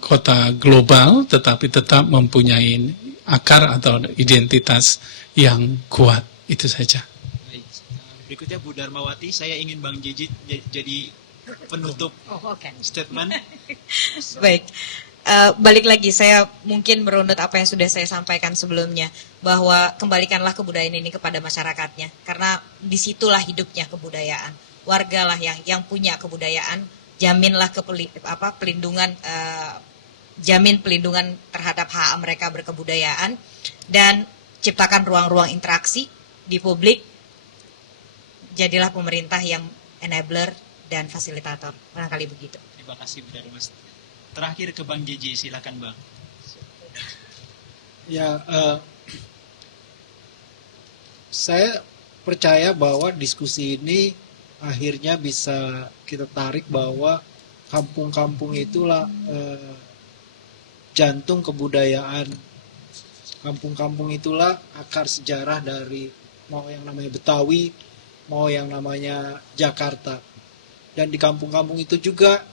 kota global, tetapi tetap mempunyai akar atau identitas yang kuat. Itu saja. Baik. Berikutnya Bu Darmawati, saya ingin Bang Jijit jadi penutup statement. Baik. Balik lagi, saya mungkin merunut apa yang sudah saya sampaikan sebelumnya, bahwa kembalikanlah kebudayaan ini kepada masyarakatnya, karena disitulah hidupnya kebudayaan. Wargalah yang punya kebudayaan, jaminlah pelindungan, jamin pelindungan terhadap hak mereka berkebudayaan, dan ciptakan ruang-ruang interaksi di publik. Jadilah pemerintah yang enabler dan fasilitator, barangkali begitu. Terima kasih Bu Darmas. Terakhir ke Bang JJ, silakan Bang. Ya, saya percaya bahwa diskusi ini akhirnya bisa kita tarik bahwa kampung-kampung itulah jantung kebudayaan. Kampung-kampung itulah akar sejarah dari mau yang namanya Betawi, mau yang namanya Jakarta. Dan di kampung-kampung itu juga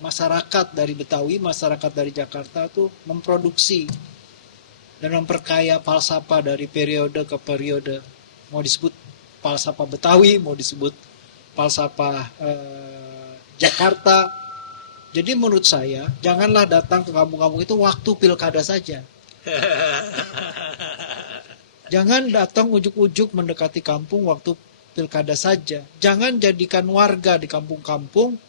masyarakat dari Betawi, masyarakat dari Jakarta tuh memproduksi dan memperkaya falsafah dari periode ke periode. Mau disebut falsafah Betawi, mau disebut falsafah Jakarta. Jadi menurut saya, janganlah datang ke kampung-kampung itu waktu pilkada saja. Jangan datang ujuk-ujuk mendekati kampung waktu pilkada saja. Jangan jadikan warga di kampung-kampung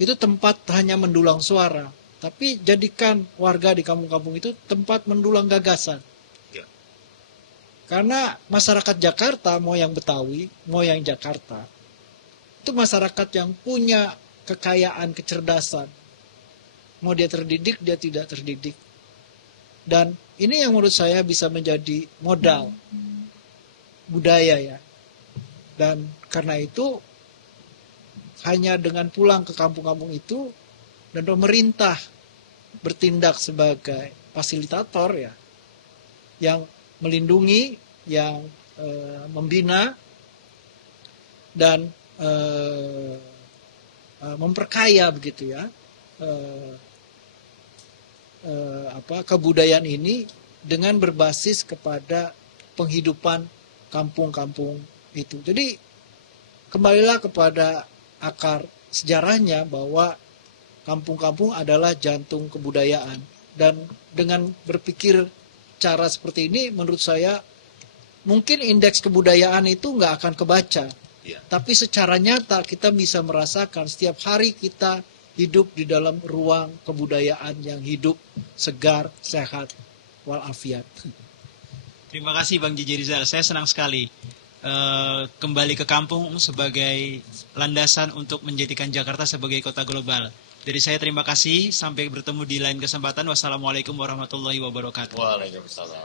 itu tempat hanya mendulang suara, tapi jadikan warga di kampung-kampung itu tempat mendulang gagasan. Ya. Karena masyarakat Jakarta, mau yang Betawi, mau yang Jakarta, itu masyarakat yang punya kekayaan, kecerdasan. Mau dia terdidik, dia tidak terdidik. Dan ini yang menurut saya bisa menjadi modal budaya ya. Dan karena itu, hanya dengan pulang ke kampung-kampung itu dan pemerintah bertindak sebagai fasilitator ya, yang melindungi, yang membina dan memperkaya begitu ya kebudayaan ini dengan berbasis kepada penghidupan kampung-kampung itu. Jadi kembalilah kepada akar sejarahnya bahwa kampung-kampung adalah jantung kebudayaan. Dan dengan berpikir cara seperti ini menurut saya mungkin indeks kebudayaan itu nggak akan kebaca. Ya. Tapi secara nyata kita bisa merasakan setiap hari kita hidup di dalam ruang kebudayaan yang hidup, segar, sehat, walafiat. Terima kasih Bang JJ Rizal, saya senang sekali kembali ke kampung sebagai landasan untuk menjadikan Jakarta sebagai kota global. Dari saya terima kasih, sampai bertemu di lain kesempatan. Wassalamualaikum warahmatullahi wabarakatuh. Waalaikumsalam.